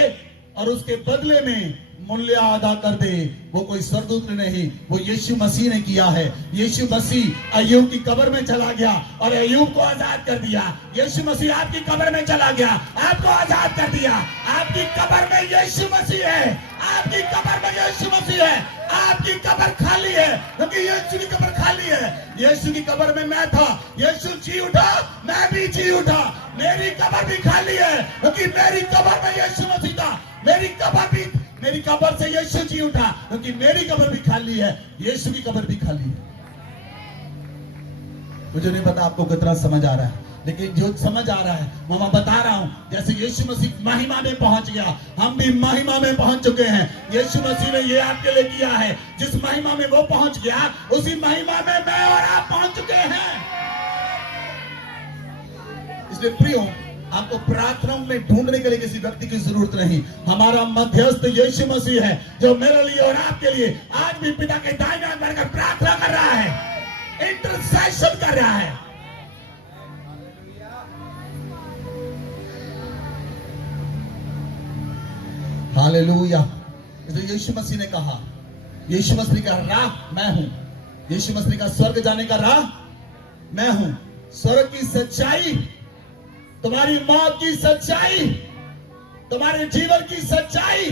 और उसके बदले में मूल्य अदा कर दे। वो कोई स्वर्गदूत नहीं, वो यीशु मसीह ने किया है। यीशु मसीह अय्यूब की कब्र में चला गया और अय्यूब को आजाद कर दिया। यीशु मसीह आपकी कब्र में चला गया, आपको आजाद कर दिया। आपकी कब्र में यीशु मसीह है, आपकी कब्र में यीशु मसीह है। आपकी कब्र खाली है क्योंकि यीशु की कब्र खाली है। यीशु की कब्र में मैं था, यीशु जी उठा, मैं भी जी उठा। मेरी कब्र भी खाली है क्योंकि मेरी कब्र में यीशु मसीह था। मेरी कब्र से यीशु जी उठा क्योंकि मेरी कब्र भी खाली है, यीशु की कब्र भी खाली है। मुझे नहीं पता आपको कितना समझ आ रहा है, लेकिन जो समझ आ रहा है वो मैं बता रहा हूं। जैसे यीशु मसीह महिमा में पहुंच गया, हम भी महिमा में पहुंच चुके हैं। यीशु मसीह ने ये आपके लिए किया है। जिस महिमा में वो पहुंच गया, उसी महिमा में मैं और आप पहुंच चुके हैं। इसलिए प्रियो, आपको प्रार्थनाओं में ढूंढने के लिए किसी व्यक्ति की जरूरत नहीं। हमारा मध्यस्थ यीशु मसीह है, जो मेरे लिए और आपके लिए आज भी पिता के दाहिने हाथ बढ़कर प्रार्थना कर रहा है, इंटरसेशन कर रहा है। हालेलुया। इसलिए यीशु मसीह ने कहा, यीशु मसीह का राह मैं हूं। यीशु मसीह का स्वर्ग जाने का राह मैं हूं। स्वर्ग की सच्चाई, तुम्हारी मौत की सच्चाई, तुम्हारे जीवन की सच्चाई,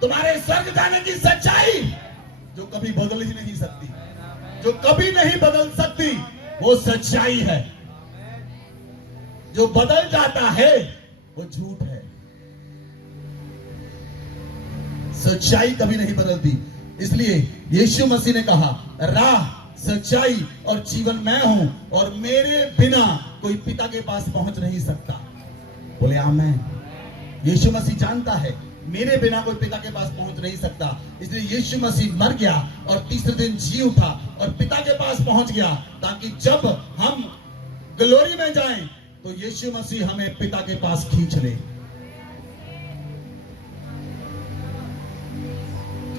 तुम्हारे स्वर्ग जाने की सच्चाई, जो कभी बदल ही नहीं सकती, जो कभी नहीं बदल सकती, वो सच्चाई है। जो बदल जाता है वो झूठ है। सच्चाई कभी नहीं बदलती। इसलिए यीशु मसीह ने कहा, राह, सच्चाई और जीवन मैं हूं, और मेरे बिना कोई पिता के पास पहुंच नहीं सकता। बोले आमेन। यीशु मसीह जानता है मेरे बिना कोई पिता के पास पहुंच नहीं सकता। इसलिए यीशु मसीह मर गया और तीसरे दिन जी उठा और पिता के पास पहुंच गया, ताकि जब हम ग्लोरी में जाएं तो यीशु मसीह हमें पिता के पास खींच ले।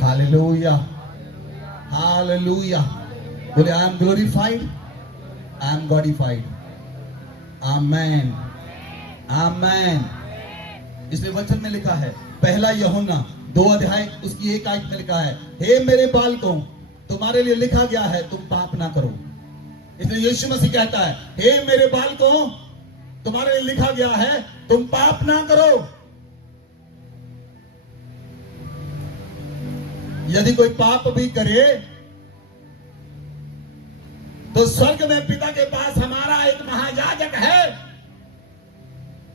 Hallelujah, hallelujah. बोले I am glorified, I am godified. Amen, amen. इसलिए वचन में लिखा है, पहला यूहन्ना 2 अध्याय उसकी 1 आयत में लिखा है, हे मेरे बालकों, तुम्हारे लिए लिखा गया है, तुम पाप ना करो। इसलिए यीशु मसीह कहता है, हे मेरे बालकों, तुम्हारे लिए लिखा गया है, तुम पाप ना करो। यदि कोई पाप भी करे तो स्वर्ग में पिता के पास हमारा एक महायाजक है,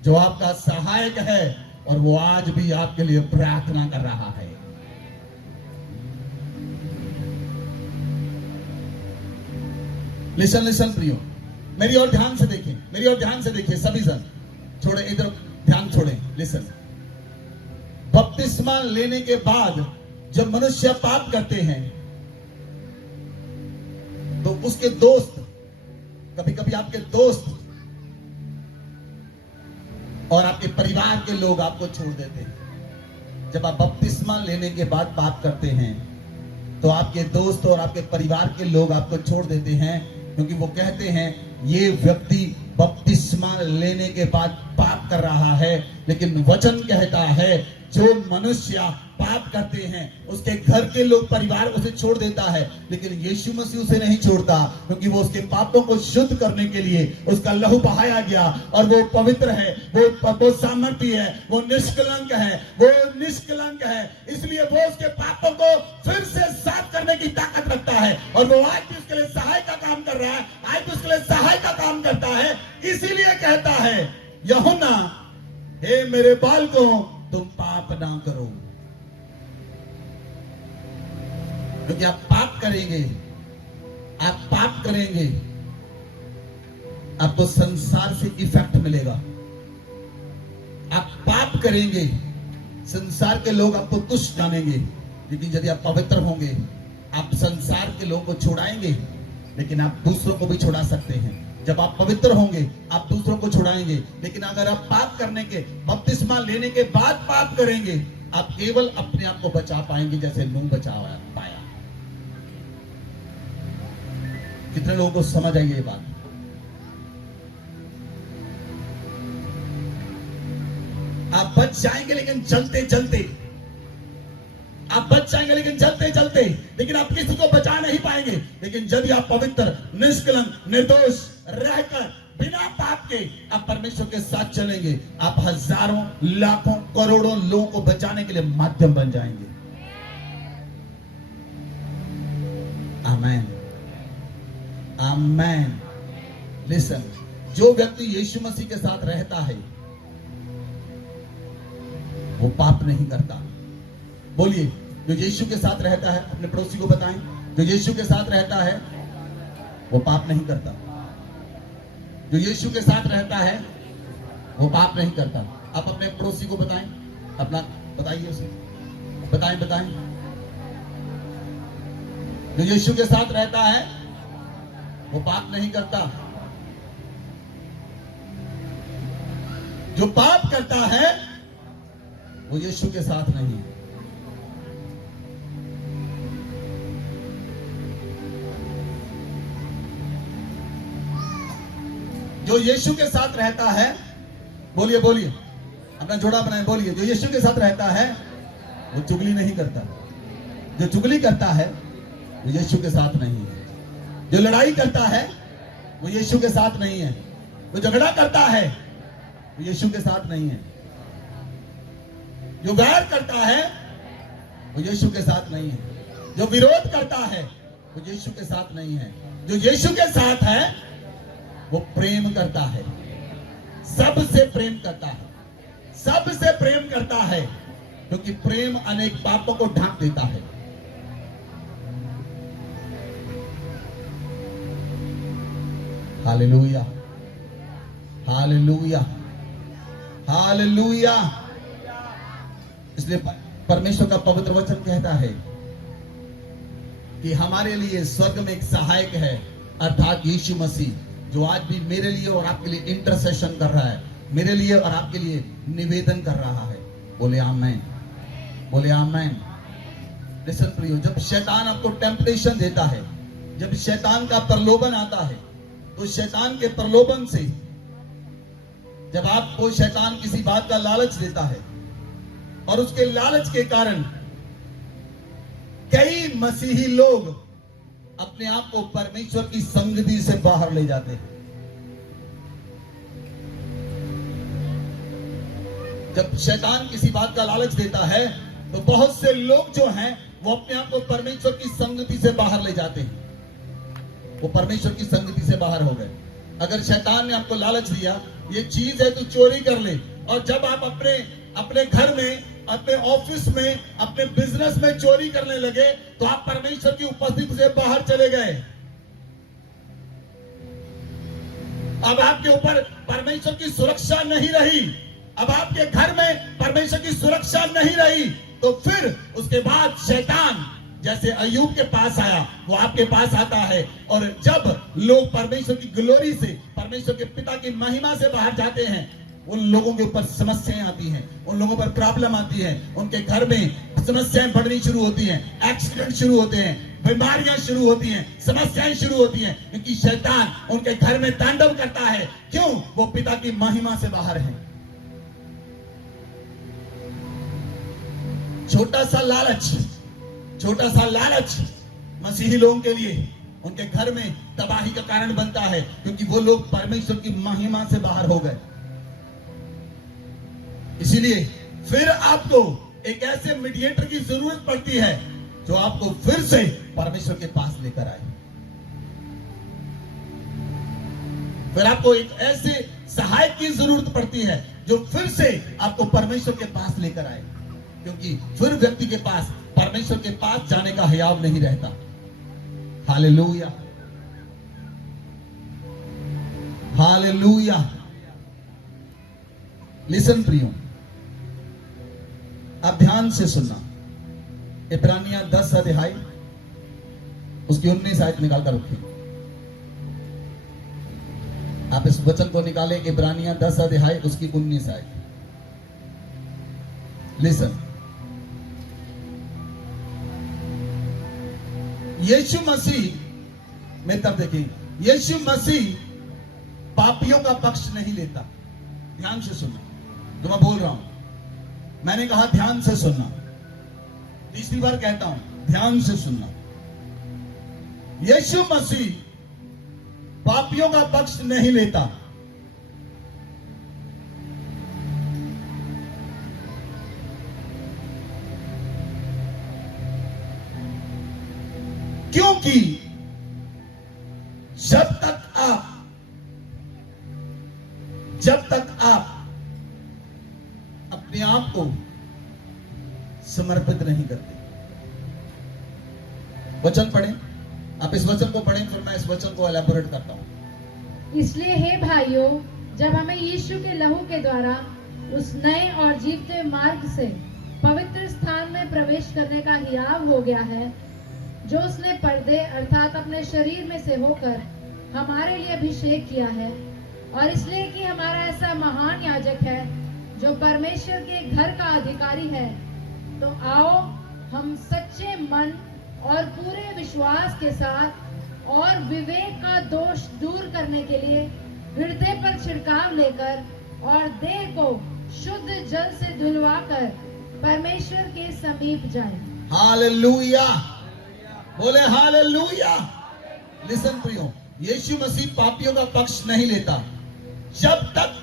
जो आपका सहायक है, और वो आज भी आपके लिए प्रार्थना कर रहा है। लिसन लिसन प्रियो, मेरी ओर ध्यान से देखें, मेरी ओर ध्यान से देखिए सभी जन। छोड़े इधर, ध्यान छोड़े, लिसन। बपतिस्मा लेने के बाद जब मनुष्य पाप करते हैं तो उसके दोस्त, कभी कभी आपके दोस्त और आपके परिवार के लोग आपको छोड़ देते हैं। जब आप बपतिस्मा लेने के बाद पाप करते हैं तो आपके दोस्त और आपके परिवार के लोग आपको छोड़ देते हैं, क्योंकि वो कहते हैं ये व्यक्ति बपतिस्मा लेने के बाद पाप कर रहा है। लेकिन वचन कहता है, जो मनुष्य पाप करते हैं उसके घर के लोग, परिवार उसे छोड़ देता है, लेकिन यीशु मसीह उसे नहीं छोड़ता, क्योंकि वो उसके पापों को शुद्ध करने के लिए उसका लहू बहाया गया, और वो पवित्र है, वो सामर्थी है, वो निष्कलंक है, वो निष्कलंक है। इसलिए वो उसके पापों को फिर से साफ करने की ताकत रखता है, और वो आज भी उसके लिए सहाय का काम कर रहा है, आज भी उसके लिए सहाय का काम करता है। इसीलिए कहता है यूहन्ना, हे मेरे बालकों, तुम पाप ना करो, क्योंकि आप पाप करेंगे, आप पाप करेंगे, आपको संसार से इफेक्ट मिलेगा। आप पाप करेंगे, संसार के लोग आपको तुच्छ जानेंगे। लेकिन यदि आप पवित्र होंगे, आप संसार के लोगों को छुड़ाएंगे, लेकिन आप दूसरों को भी छुड़ा सकते हैं। जब आप पवित्र होंगे, आप दूसरों को छुड़ाएंगे। लेकिन अगर आप पाप करने के, बपतिस्मा लेने के बाद पाप करेंगे, आप केवल अपने आप को बचा पाएंगे, जैसे नूह बचा पाया। कितने लोगों को समझ आई ये बात? आप बच जाएंगे, लेकिन चलते चलते आप बच जाएंगे लेकिन चलते चलते, लेकिन आप किसी को बचा नहीं पाएंगे। लेकिन यदि आप पवित्र, निष्कलंक, निर्दोष रहकर बिना पाप के आप परमेश्वर के साथ चलेंगे, आप हजारों, लाखों, करोड़ों लोगों को बचाने के लिए माध्यम बन जाएंगे। आमेन, आमेन। लिसन, जो व्यक्ति यीशु मसीह के साथ रहता है वो पाप नहीं करता। बोलिए, जो यीशु के साथ रहता है, अपने पड़ोसी को बताएं, जो यीशु के साथ रहता है वो पाप नहीं करता। जो यीशु के साथ रहता है वो पाप नहीं करता। आप अपने पड़ोसी को बताएं, अपना बताइए उसे, बताएं। जो यीशु के साथ रहता है वो पाप नहीं करता। जो पाप करता है वो यीशु के साथ नहीं है। जो यीशु के साथ रहता है, बोलिए बोलिए, अपना जोड़ा बनाए, बोलिए, जो यीशु के साथ रहता है वो चुगली नहीं करता। जो चुगली करता है वो यीशु के साथ नहीं है। जो लड़ाई करता है वो यीशु के साथ नहीं है। जो झगड़ा करता है वो यीशु के साथ नहीं है। जो वैर करता है वो यीशु के साथ नहीं है। जो विरोध करता है वो यीशु के साथ नहीं है। जो यीशु के साथ है वो प्रेम करता है, सबसे प्रेम करता है, सबसे प्रेम करता है, क्योंकि प्रेम अनेक पापों को ढांक देता है। Hallelujah, hallelujah, hallelujah. इसलिए परमेश्वर का पवित्र वचन कहता है कि हमारे लिए स्वर्ग में एक सहायक है, अर्थात यीशु मसीह, जो आज भी मेरे लिए और आपके लिए इंटरसेशन कर रहा है, मेरे लिए और आपके लिए निवेदन कर रहा है। बोले आमेन, बोले आमेन। लिसन प्रियो, जब शैतान आपको टेम्पटेशन देता है, जब शैतान का प्रलोभन आता है, तो शैतान के प्रलोभन से जब आपको शैतान किसी बात का लालच देता है और उसके लालच के कारण कई मसीही लोग अपने आप को परमेश्वर की संगति से बाहर ले जाते हैं। जब शैतान किसी बात का लालच देता है तो बहुत से लोग जो हैं वो अपने आप को परमेश्वर की संगति से बाहर ले जाते हैं। वो परमेश्वर की संगति से बाहर हो गए। अगर शैतान ने आपको लालच दिया, ये चीज है, तू चोरी कर ले, और जब आप अपने घर में, अपने ऑफिस में, अपने बिजनेस में चोरी करने लगे, तो आप परमेश्वर की उपस्थिति से बाहर चले गए। अब आपके ऊपर परमेश्वर की सुरक्षा नहीं रही, अब आपके घर में परमेश्वर की सुरक्षा नहीं रही। तो फिर उसके बाद शैतान जैसे अय्यूब के पास आया, वो आपके पास आता है। और जब लोग परमेश्वर की ग्लोरी से, परमेश्वर के पिता की महिमा से बाहर जाते हैं, उन लोगों के ऊपर समस्याएं आती हैं, उन लोगों पर प्रॉब्लम आती है, उनके घर में समस्याएं बढ़नी शुरू होती हैं, एक्सीडेंट शुरू होते हैं, बीमारियां शुरू होती हैं, समस्याएं शुरू होती हैं, क्योंकि शैतान उनके घर में तांडव करता है। क्यों? वो पिता की महिमा से बाहर है। छोटा सा लालच मसीही लोगों के लिए उनके घर में तबाही का कारण बनता है, क्योंकि वो लोग परमेश्वर की महिमा से बाहर हो गए। इसीलिए फिर आपको एक ऐसे मीडिएटर की जरूरत पड़ती है जो आपको फिर से परमेश्वर के पास लेकर आए। फिर आपको एक ऐसे सहायक की जरूरत पड़ती है जो फिर से आपको परमेश्वर के पास लेकर आए, क्योंकि फिर व्यक्ति के पास परमेश्वर के पास जाने का हयाव नहीं रहता। Hallelujah, hallelujah. लिसन प्रियो, अब ध्यान से सुनना। इब्रानियां 10 अध्याय उसकी 19 आयत निकाल कर रखिए। आप इस वचन को निकालें, इब्रानियां 10 अध्याय उसकी 19 आयत। लिसन, यीशु मसीह में, तब देखिए, यीशु मसीह पापियों का पक्ष नहीं लेता। ध्यान से सुनना जो मैं बोल रहा हूं, मैंने कहा ध्यान से सुनना। तीसरी बार कहता हूं, ध्यान से सुनना। यीशु मसीह पापियों का पक्ष नहीं लेता। क्योंकि जब तक आप अपने आप को समर्पित नहीं करते। वचन पढ़ें, आप इस वचन को पढ़ें, फिर मैं इस वचन को एलैबोरेट करता हूं। इसलिए हे भाइयों, जब हमें यीशु के लहू के द्वारा उस नए और जीवते मार्ग से पवित्र स्थान में प्रवेश करने का हियाव हो गया है, जो उसने पर्दे अर्थात अपने शरीर में से होकर हमारे लिए अभिषेक किया है, और इसलिए कि हमारा ऐसा महान याजक है जो परमेश्वर के घर का अधिकारी है, तो आओ हम सच्चे मन और पूरे विश्वास के साथ और विवेक का दोष दूर करने के लिए हृदय पर छिड़काव लेकर और देह को शुद्ध जल से धुलवाकर परमेश्वर के समीप जाएं। हालेलुया, बोले हालेलुया। लिसन प्रियो, यीशु मसीह पापियों का पक्ष नहीं लेता। जब तक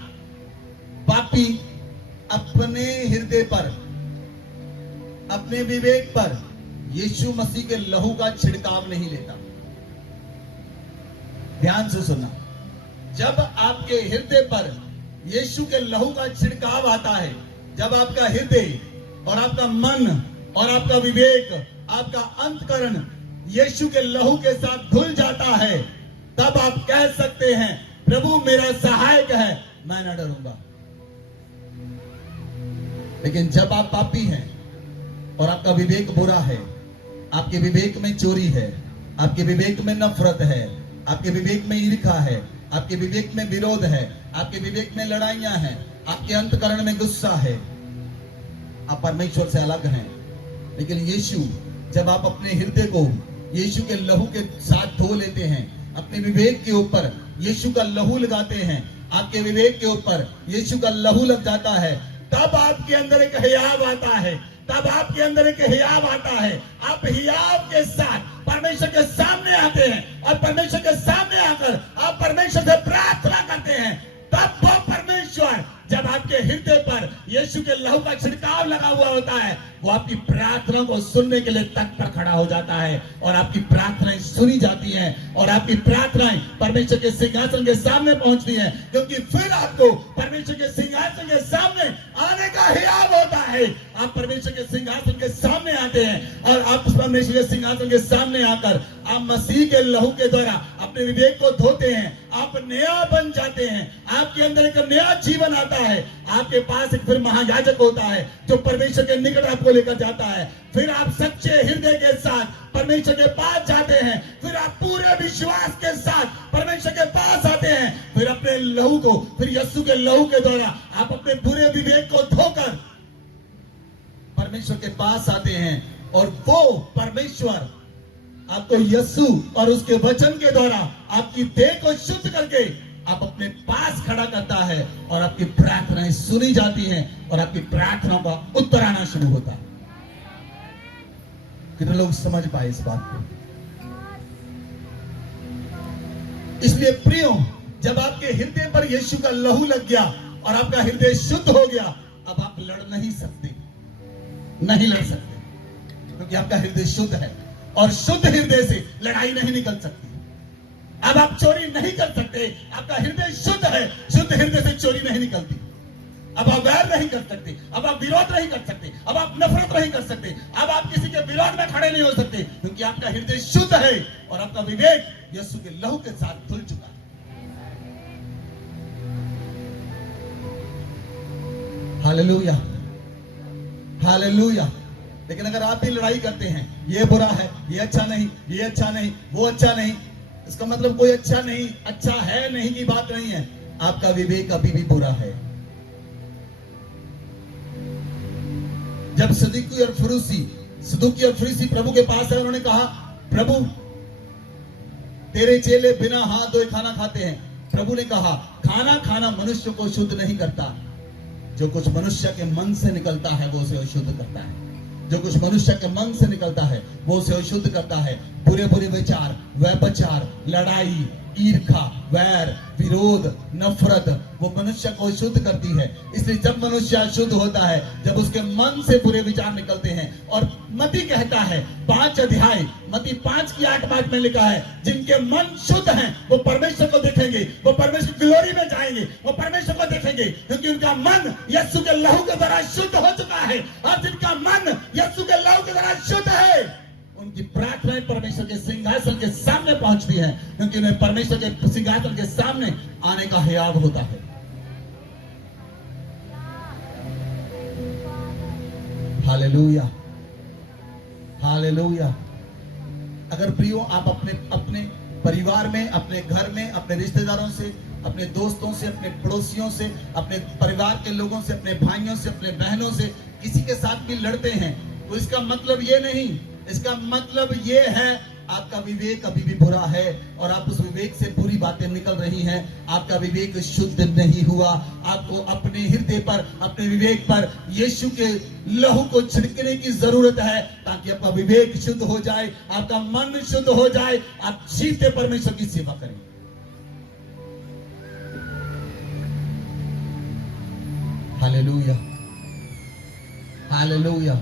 पापी अपने हृदय पर, अपने विवेक पर यीशु मसीह के लहू का छिड़काव नहीं लेता। ध्यान से सुनना, जब आपके हृदय पर यीशु के लहू का छिड़काव आता है, जब आपका हृदय और आपका मन और आपका विवेक, आपका अंतकरण यीशु के लहू के साथ धुल जाता है, तब आप कह सकते हैं, प्रभु मेरा सहायक है, मैं न डरूंगा। लेकिन जब आप पापी हैं और आपका विवेक बुरा है, आपके विवेक में चोरी है, आपके विवेक में नफरत है, आपके विवेक में ईर्ष्या है, आपके विवेक में विरोध है, आपके विवेक में लड़ाइयां हैं, आपके अंतकरण में गुस्सा है, आप परमेश्वर से अलग हैं। लेकिन यीशु, जब आप अपने हृदय को यीशु के लहू के साथ धो लेते हैं, अपने विवेक के ऊपर यीशु का लहू लगाते हैं, आपके विवेक के ऊपर यीशु का लहू लग जाता है, तब आपके अंदर एक हियाव आता है, तब आपके अंदर एक हियाव आता है। आप हियाव के साथ परमेश्वर के सामने आते हैं और परमेश्वर के सामने आकर आप परमेश्वर से प्रार्थना करते हैं। तब वो परमेश्वर जब आपके हृदय पर यीशु के लहू का छिड़काव लगा हुआ होता है, वो आपकी प्रार्थना को सुनने के लिए तत्पर खड़ा हो जाता है और आपकी प्रार्थनाएं सुनी जाती हैं और आपकी प्रार्थनाएं परमेश्वर के सिंहासन के सामने पहुंचती हैं, क्योंकि फिर आपको परमेश्वर के सिंहासन के सामने आने का हियाव होता है। आप परमेश्वर के सिंहासन के सामने आते हैं और आप परमेश्वर के सिंहासन के सामने आकर आप मसीह के लहू के द्वारा अपने विवेक को धोते हैं, आप नया बन जाते हैं, आपके अंदर एक नया जीवन आता है। आपके पास एक फिर महायाजक होता है जो परमेश्वर के निकट आपको लेकर जाता है। फिर आप सच्चे हृदय के साथ परमेश्वर के पास जाते हैं, फिर आप पूरे विश्वास के साथ परमेश्वर के पास आते हैं, फिर अपने लहू को, फिर यीशु के लहू के द्वारा आप अपने बुरे विवेक को धोकर परमेश्वर के पास आते हैं और वो परमेश्वर आपको यीशु और उसके वचन के द्वारा आपकी देह को शुद्ध करके आप अपने पास खड़ा करता है और आपकी प्रार्थनाएं सुनी जाती हैं और आपकी प्रार्थनाओं का उत्तर आना शुरू होता है। कितने लोग समझ पाए इस बात को? इसलिए प्रियो, जब आपके हृदय पर यीशु का लहू लग गया और आपका हृदय शुद्ध हो गया, अब आप लड़ नहीं सकते, नहीं लड़ सकते, क्योंकि आपका हृदय शुद्ध है और शुद्ध हृदय से लड़ाई नहीं निकल सकती। अब आप चोरी नहीं कर सकते, आपका हृदय शुद्ध है, शुद्ध हृदय से चोरी नहीं निकलती। अब आप वैर नहीं कर सकते, अब आप विरोध नहीं कर सकते, अब आप नफरत नहीं कर सकते, अब आप किसी के विरोध में खड़े नहीं हो सकते, क्योंकि आपका हृदय शुद्ध है और आपका विवेक यीशु के लहू के साथ धुल चुका है। Hallelujah, hallelujah. लेकिन अगर आप भी लड़ाई करते हैं, ये बुरा है, ये अच्छा नहीं, ये अच्छा नहीं, वो अच्छा नहीं, इसका मतलब कोई अच्छा नहीं, अच्छा है नहीं की बात नहीं है, आपका विवेक अभी भी बुरा है। जब सदूकी और फरीसी प्रभु के पास है, उन्होंने कहा, प्रभु तेरे चेले बिना हाथ धोए खाना खाते हैं। प्रभु ने कहा, खाना खाना मनुष्य को शुद्ध नहीं करता, जो कुछ मनुष्य के मन से निकलता है वो उसे अशुद्ध करता है। जो कुछ मनुष्य के मन से निकलता है वो उसे अशुद्ध करता है। बुरे बुरे विचार, व्यभिचार, लड़ाई, ईर्ष्या, वैर, विरोध, नफरत वो मनुष्य को अशुद्ध करती है। इसलिए जब मनुष्य अशुद्ध होता है, जब उसके मन से बुरे विचार निकलते हैं, और मती कहता है 5 अध्याय मती 5 की 8 में लिखा है, जिनके मन शुद्ध हैं वो परमेश्वर को देखेंगे, वो परमेश्वर की ग्लोरी में जाएंगे, वो परमेश्वर को देखेंगे, क्योंकि उनका मन यीशु के लहू के द्वारा शुद्ध हो चुका है। और जिनका मन यीशु के लहू के द्वारा शुद्ध है, उनकी प्रार्थनाएं परमेश्वर के सिंहासन के सामने पहुंचती हैं, क्योंकि उन्हें परमेश्वर के सिंहासन के सामने आने का हियाव होता है। Hallelujah, hallelujah. अगर प्रियो आप अपने परिवार में, अपने घर में, अपने रिश्तेदारों से, अपने दोस्तों से, अपने पड़ोसियों से, अपने परिवार के लोगों से, अपने भाइयों से, अपने बहनों से किसी के साथ भी लड़ते हैं, तो इसका मतलब ये नहीं, इसका मतलब ये है आपका विवेक अभी भी बुरा है और आप उस विवेक से बुरी बातें निकल रही हैं। आपका विवेक शुद्ध नहीं हुआ। आपको अपने हृदय पर, अपने विवेक पर यीशु के लहू को छिड़कने की जरूरत है, ताकि आपका विवेक शुद्ध हो जाए, आपका मन शुद्ध हो जाए, आप जीते परमेश्वर की सेवा करें। Hallelujah, hallelujah.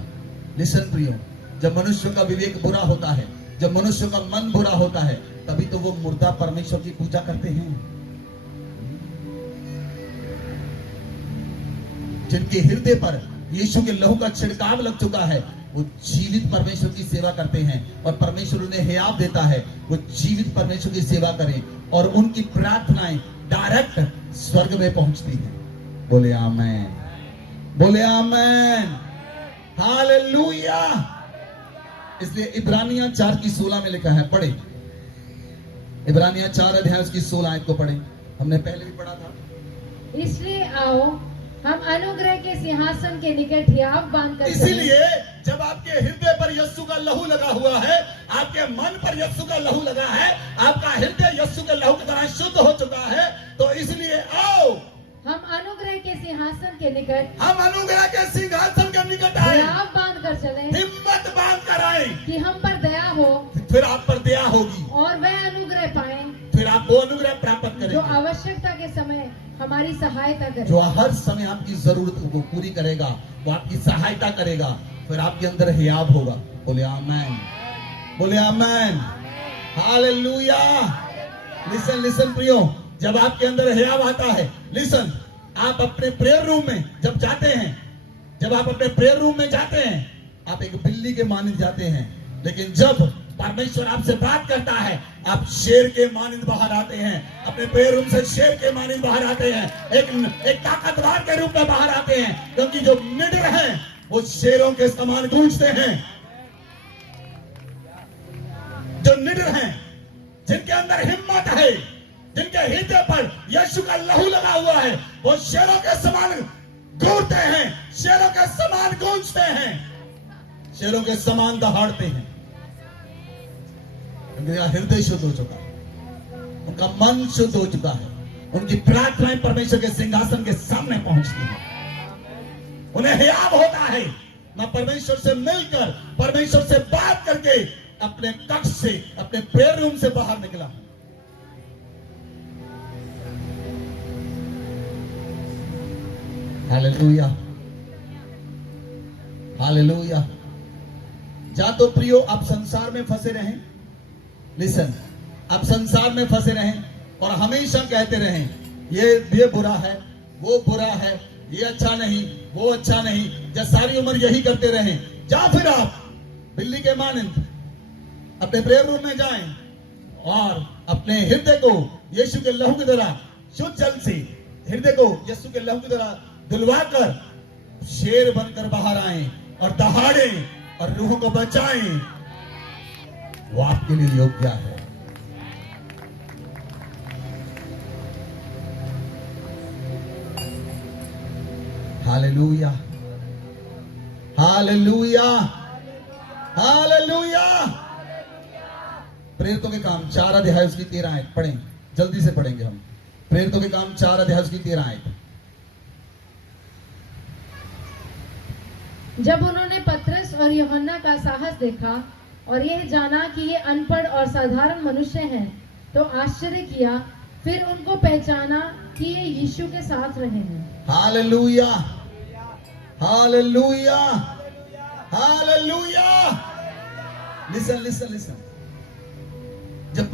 लिसन प्रियो, जब मनुष्य का विवेक बुरा होता है, जब मनुष्य का मन बुरा होता है, तभी तो वो मुर्दा परमेश्वर की पूजा करते हैं। जिनके हृदय पर यीशु के लहू का छिड़काव लग चुका है, वो जीवित परमेश्वर की सेवा करते हैं, और परमेश्वर उन्हें हियाव देता है वो जीवित परमेश्वर की सेवा करें, और उनकी प्रार्थनाएं डायरेक्ट स्वर्ग में पहुंचती हैं। बोले आमेन, बोले आमेन, हालेलुया। इसलिए इब्रानियां 4 की 16 में लिखा है, पढ़े इब्रानियां 4 अध्याय उसकी 16 आयत को पढ़े। हमने पहले भी पढ़ा था। इसलिए आओ हम अनुग्रह के सिंहासन के निकट हियाव बांधकर इसीलिए जब आपके हृदय पर यीशु का लहू लगा हुआ है, आपके मन पर यीशु का लहू लगा है, आपका हृदय यीशु के लहू की तरह शुद्ध हो चुका है, तो इसलिए आओ हम अनुग्रह के सिंहासन के निकट, हम अनुग्रह के सिंहासन के निकट आए, हियाव बांध कर चले, हिम्मत बांध कर आए, कि हम पर दया हो, फिर आप पर दया होगी, और वह अनुग्रह पाए फिर आप वो अनुग्रह प्राप्त जो करेंगे आवश्यकता के समय हमारी सहायता करे, जो हर समय आपकी जरूरत को पूरी करेगा, वो आपकी सहायता करेगा, फिर आपके अंदर हियाव होगा। बोले आमेन, बोले आमेन, हालेलुया। लिसन लिसन प्रियो, जब आपके अंदर हियाव आता है, लिसन, आप अपने प्रेयर रूम में जब जाते हैं, जब आप अपने प्रेयर रूम में जाते हैं, आप एक बिल्ली के मानिंद जाते हैं, लेकिन जब परमेश्वर आपसे बात करता है, आप शेर के मानिंद बाहर आते हैं। अपने प्रेयर रूम से शेर के मानिंद बाहर आते हैं, एक ताकतवर के रूप में बाहर आते हैं, क्योंकि जो निडर हैं वो शेरों के समान गूंजते हैं। जो निडर हैं, जिनके अंदर हिम्मत है, जिनके हृदय पर यीशु का लहू लगा हुआ है, वो शेरों के समान गूंजते हैं, शेरों के समान गूंजते हैं, शेरों के समान दहाड़ते हैं। उनका हृदय शुद्ध हो चुका है, उनका मन शुद्ध हो चुका है, उनकी प्रार्थनाएं परमेश्वर के सिंहासन के सामने पहुंचती हैं। उन्हें हियाव होता है, मैं परमेश्वर से मिलकर, परमेश्वर से बात करके अपने कक्ष से, अपने प्रेयर रूम से बाहर निकला। Hallelujah, hallelujah. जा तो प्रियो आप संसार में फंसे रहें, लिसन, आप संसार में फंसे रहें और हमेशा कहते रहें ये बुरा है, वो बुरा है, ये अच्छा नहीं, वो अच्छा नहीं, जब सारी उम्र यही करते रहें, जा फिर आप बिल्ली के मानंद अपने प्रेयर रूम में जाएं और अपने हृदय को यीशु के लहू की तरह शुद्ध जल से हृदय को यीशु के लहू की तरह धुलवाकर शेर बनकर बाहर आए और दहाड़े और रूह को बचाएं। वो आपके लिए योग्य है। Hallelujah, hallelujah, hallelujah. प्रेरितों के काम 4 अध्याय उसकी 13 आयत पढ़ें, जल्दी से पढ़ेंगे हम। प्रेरितों के काम 4 अध्याय उसकी 13 आयत। जब उन्होंने पतरस और यूहन्ना का साहस देखा और यह जाना कि ये अनपढ़ और साधारण मनुष्य हैं, तो आश्चर्य किया। फिर उनको पहचाना कि ये यीशु के साथ रहे हैं। Hallelujah, hallelujah, hallelujah. Listen listen listen. जब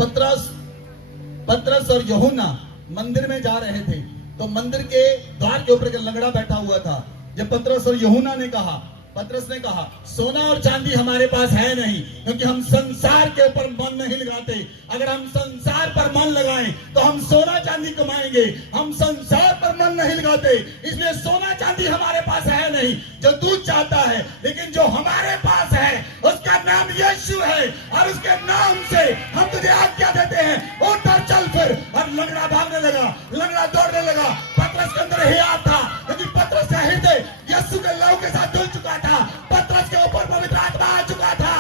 पतरस और यूहन्ना मंदिर में जा रहे थे, तो मंदिर के द्वार के ऊपर एक लंगड़ा बैठा हुआ था। जब पतरस और यूहन्ना ने कहा, पतरस ने कहा, सोना और चांदी हमारे पास है नहीं, क्योंकि हम संसार के ऊपर मन नहीं लगाते। अगर हम संसार पर मन लगाएं तो हम सोना चांदी कमाएंगे। हम संसार पर मन नहीं लगाते, इसलिए सोना चांदी हमारे पास है नहीं जो तू चाहता है, लेकिन जो हमारे पास है उसका नाम यीशु है, और उसके नाम से हम तुझे आज्ञा देते हैं, उठ और चल फिर। और लंगड़ा भागने लगा, लंगड़ा दौड़ने लगा। पतरस के अंदर हिया था, क्योंकि पतरस का हृदय यीशु के लहू के साथ जुड़ चुका था। पतरस के ऊपर पवित्र आत्मा आ चुका था।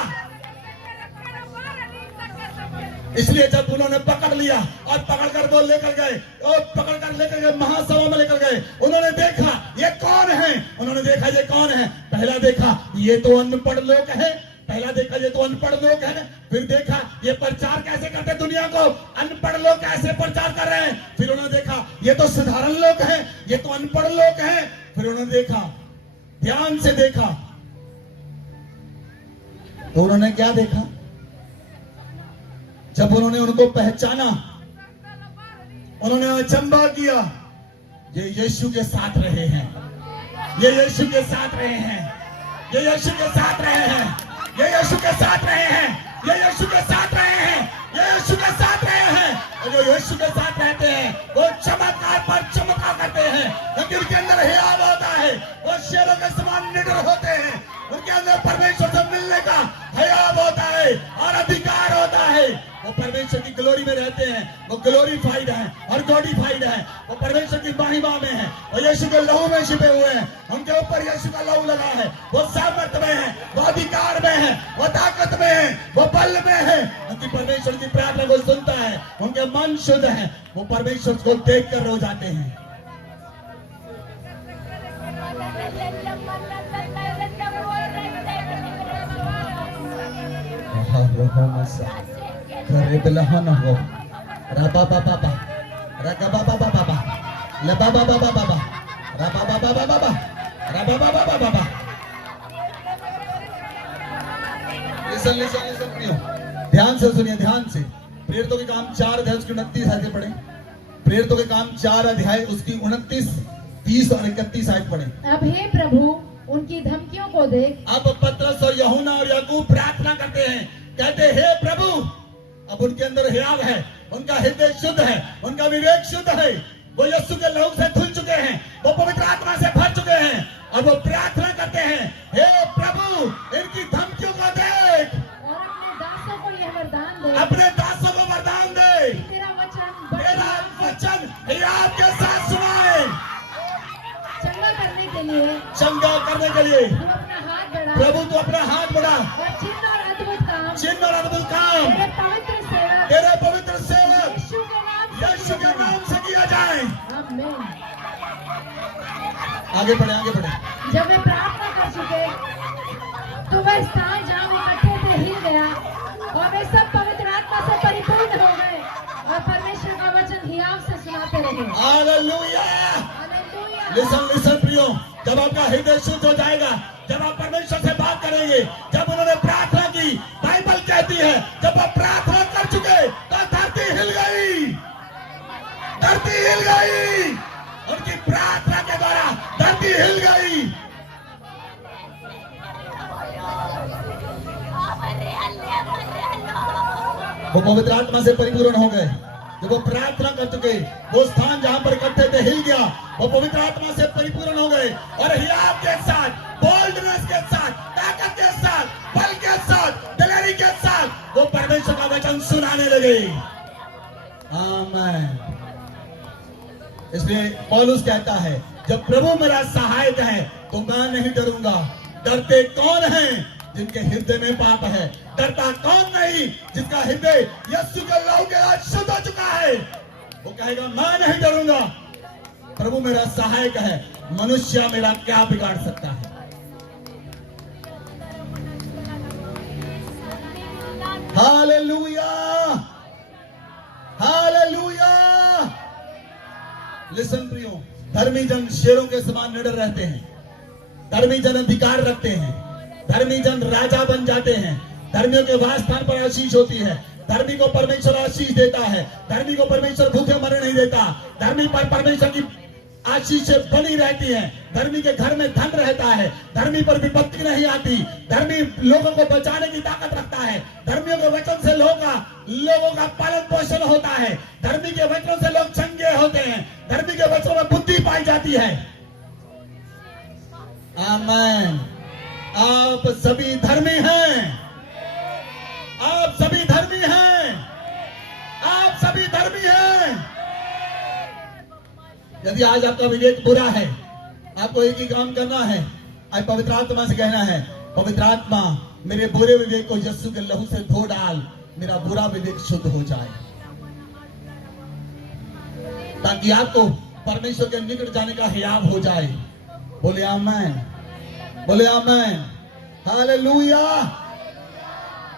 इसलिए जब उन्होंने पकड़ लिया और पकड़कर वो लेकर गए, और पकड़कर लेकर गए महासभा में लेकर गए, उन्होंने देखा ये कौन है। उन्होंने देखा ये कौन है। पहला देखा ये तो अनपढ़ लोग है, पहला देखा ये तो अनपढ़ लोग है। फिर देखा ये प्रचार कैसे करते दुनिया को, अनपढ़ लोग कैसे प्रचार कर रहे हैं। फिर उन्होंने देखा ये तो साधारण लोग हैं, ये तो अनपढ़ लोग हैं। फिर उन्होंने देखा, ध्यान से देखा, तो उन्होंने क्या देखा? जब उन्होंने उनको पहचाना, उन्होंने अचंभा किया, ये यीशु के साथ रहे हैं, ये यीशु के साथ रहे हैं, ये यीशु के साथ रहे हैं, ये यीशु के साथ रहे हैं, ये यीशु के साथ रहे हैं, ये यीशु के साथ रहे हैं। और जो यीशु के साथ रहते हैं वो चमत्कार पर चमत्कार करते हैं, क्योंकि उनके अंदर हियाव होता है। वो शेरों के समान निडर होते हैं, उनके अंदर परमेश्वर से मिलने का हियाव होता है और अधिकार होता है। वो परमेश्वर की ग्लोरी में रहते हैं, वो ग्लोरीफाइड है और गॉडिफाइड है। वो परमेश्वर की महिमा में है, वो यीशु के लहू में छिपे हुए हैं। उनके ऊपर यीशु का लहू लगा है, वो सामर्थ में है, वो अधिकार में है, वो ताकत में है, वो बल में है। उनकी परमेश्वर की प्रार्थना को सुनता है, उनके मन शुद्ध है, वो परमेश्वर को देख कर रो जाते हैं। ध्यान से सुनिए, ध्यान से। प्रेरितों के काम 4 अध्याय उसकी 29 आयतें पढ़े। प्रेरितों के काम 4 अध्याय उसकी 29, 30 और 31 आयत पढ़े। अब हे प्रभु उनकी धमकियों को देख। अब पतरस और यूहन्ना और याकूब प्रार्थना करते हैं, कहते हे प्रभु। अब उनके अंदर हियाव है, उनका हृदय शुद्ध है, उनका विवेक शुद्ध है। वो यीशु के लहू से धुल चुके हैं, वो पवित्र आत्मा से भर चुके हैं, और वो प्रार्थना करते हैं, हे प्रभु इनकी धमकियों को देख और अपने दासों को यह वरदान दे, अपने दासों को वरदान दे, तेरा वचन हियाव के साथ सुनाए। चंगा करने के लिए, चंगा करने के लिए तू अपना हाथ बढ़ा, प्रभु तू अपना हाथ बढ़ा, और चिन्ह और अद्भुत काम, चिन्ह और अद्भुत काम तेरे पवित्र सेवक यीशु के नाम से किया जाए। आमीन। आगे बढ़े, आगे बढ़े। जब वे प्रार्थना कर चुके, तो वह स्थान जहाँ वे इकट्ठे थे हिल गया, और वे सब पवित्र आत्मा से परिपूर्ण हो गए, और परमेश्वर का वचन हियाव से सुनाते रहे। हालेलुया। हालेलुया। लिसन लिसन प्रियो, जब आपका हृदय शुद्ध हो जाएगा, जब आप परमेश्वर से बात करेंगे, जब उन्होंने प्रार्थना की, बाइबल कहती है जब आप प्रार्थना कर चुके तो धरती हिल गई, धरती हिल गई। उनकी प्रार्थना के द्वारा धरती हिल गई। वो पवित्र आत्मा से परिपूर्ण हो गए। जब वो प्रार्थना कर चुके, वो स्थान जहां पर इकट्ठे थे हिल गया, वो पवित्र आत्मा से परिपूर्ण हो गए, और हियाव के साथ, बोल्डनेस के साथ, ताकत के साथ, बल के साथ, दिलेरी के साथ वो परमेश्वर का वचन सुनाने लगे। आमीन। इसलिए पौलुस कहता है, जब प्रभु मेरा सहायक है तो मैं नहीं डरूंगा। डरते कौन हैं? जिनके हृदय में पाप है। डरता कौन नहीं? जिसका हृदय यीशु के लहू के आज शुद्ध हो चुका है। वो कहेगा मैं नहीं डरूंगा, प्रभु मेरा सहायक है, मनुष्य मेरा क्या बिगाड़ सकता है। Hallelujah, hallelujah. लिसन प्रियो, धर्मी जन शेरों के समान निडर रहते हैं, धर्मी जन अधिकार रखते हैं, धर्मी जन राजा बन जाते हैं, धर्मियों के वास स्थान पर आशीष होती है, धर्मी को परमेश्वर आशीष देता है, धर्मी को परमेश्वर भूखे मरने नहीं देता, धर्मी पर परमेश्वर की आशीष से बनी रहती है, धर्मी के घर में धन रहता है, धर्मी पर विपत्ति नहीं आती, धर्मी लोगों को बचाने की ताकत रखता है, धर्मियों के वचन से लोगों का पालन पोषण होता है, धर्मी के वचनों से लोग चंगे होते हैं, धर्मी के वचनों में बुद्धि पाई जाती है। आमीन। आप सभी धर्मी हैं, आप सभी धर्मी हैं, आप सभी धर्मी हैं। यदि आज आपका विवेक बुरा है, आपको एक ही काम करना है, आज पवित्र आत्मा से कहना है, पवित्र आत्मा मेरे बुरे विवेक को यीशु के लहू से धो डाल, मेरा बुरा विवेक शुद्ध हो जाए, ताकि आपको परमेश्वर के निकट जाने का हियाव हो जाए। बोले आमीन, बोले आमीन, हालेलुया।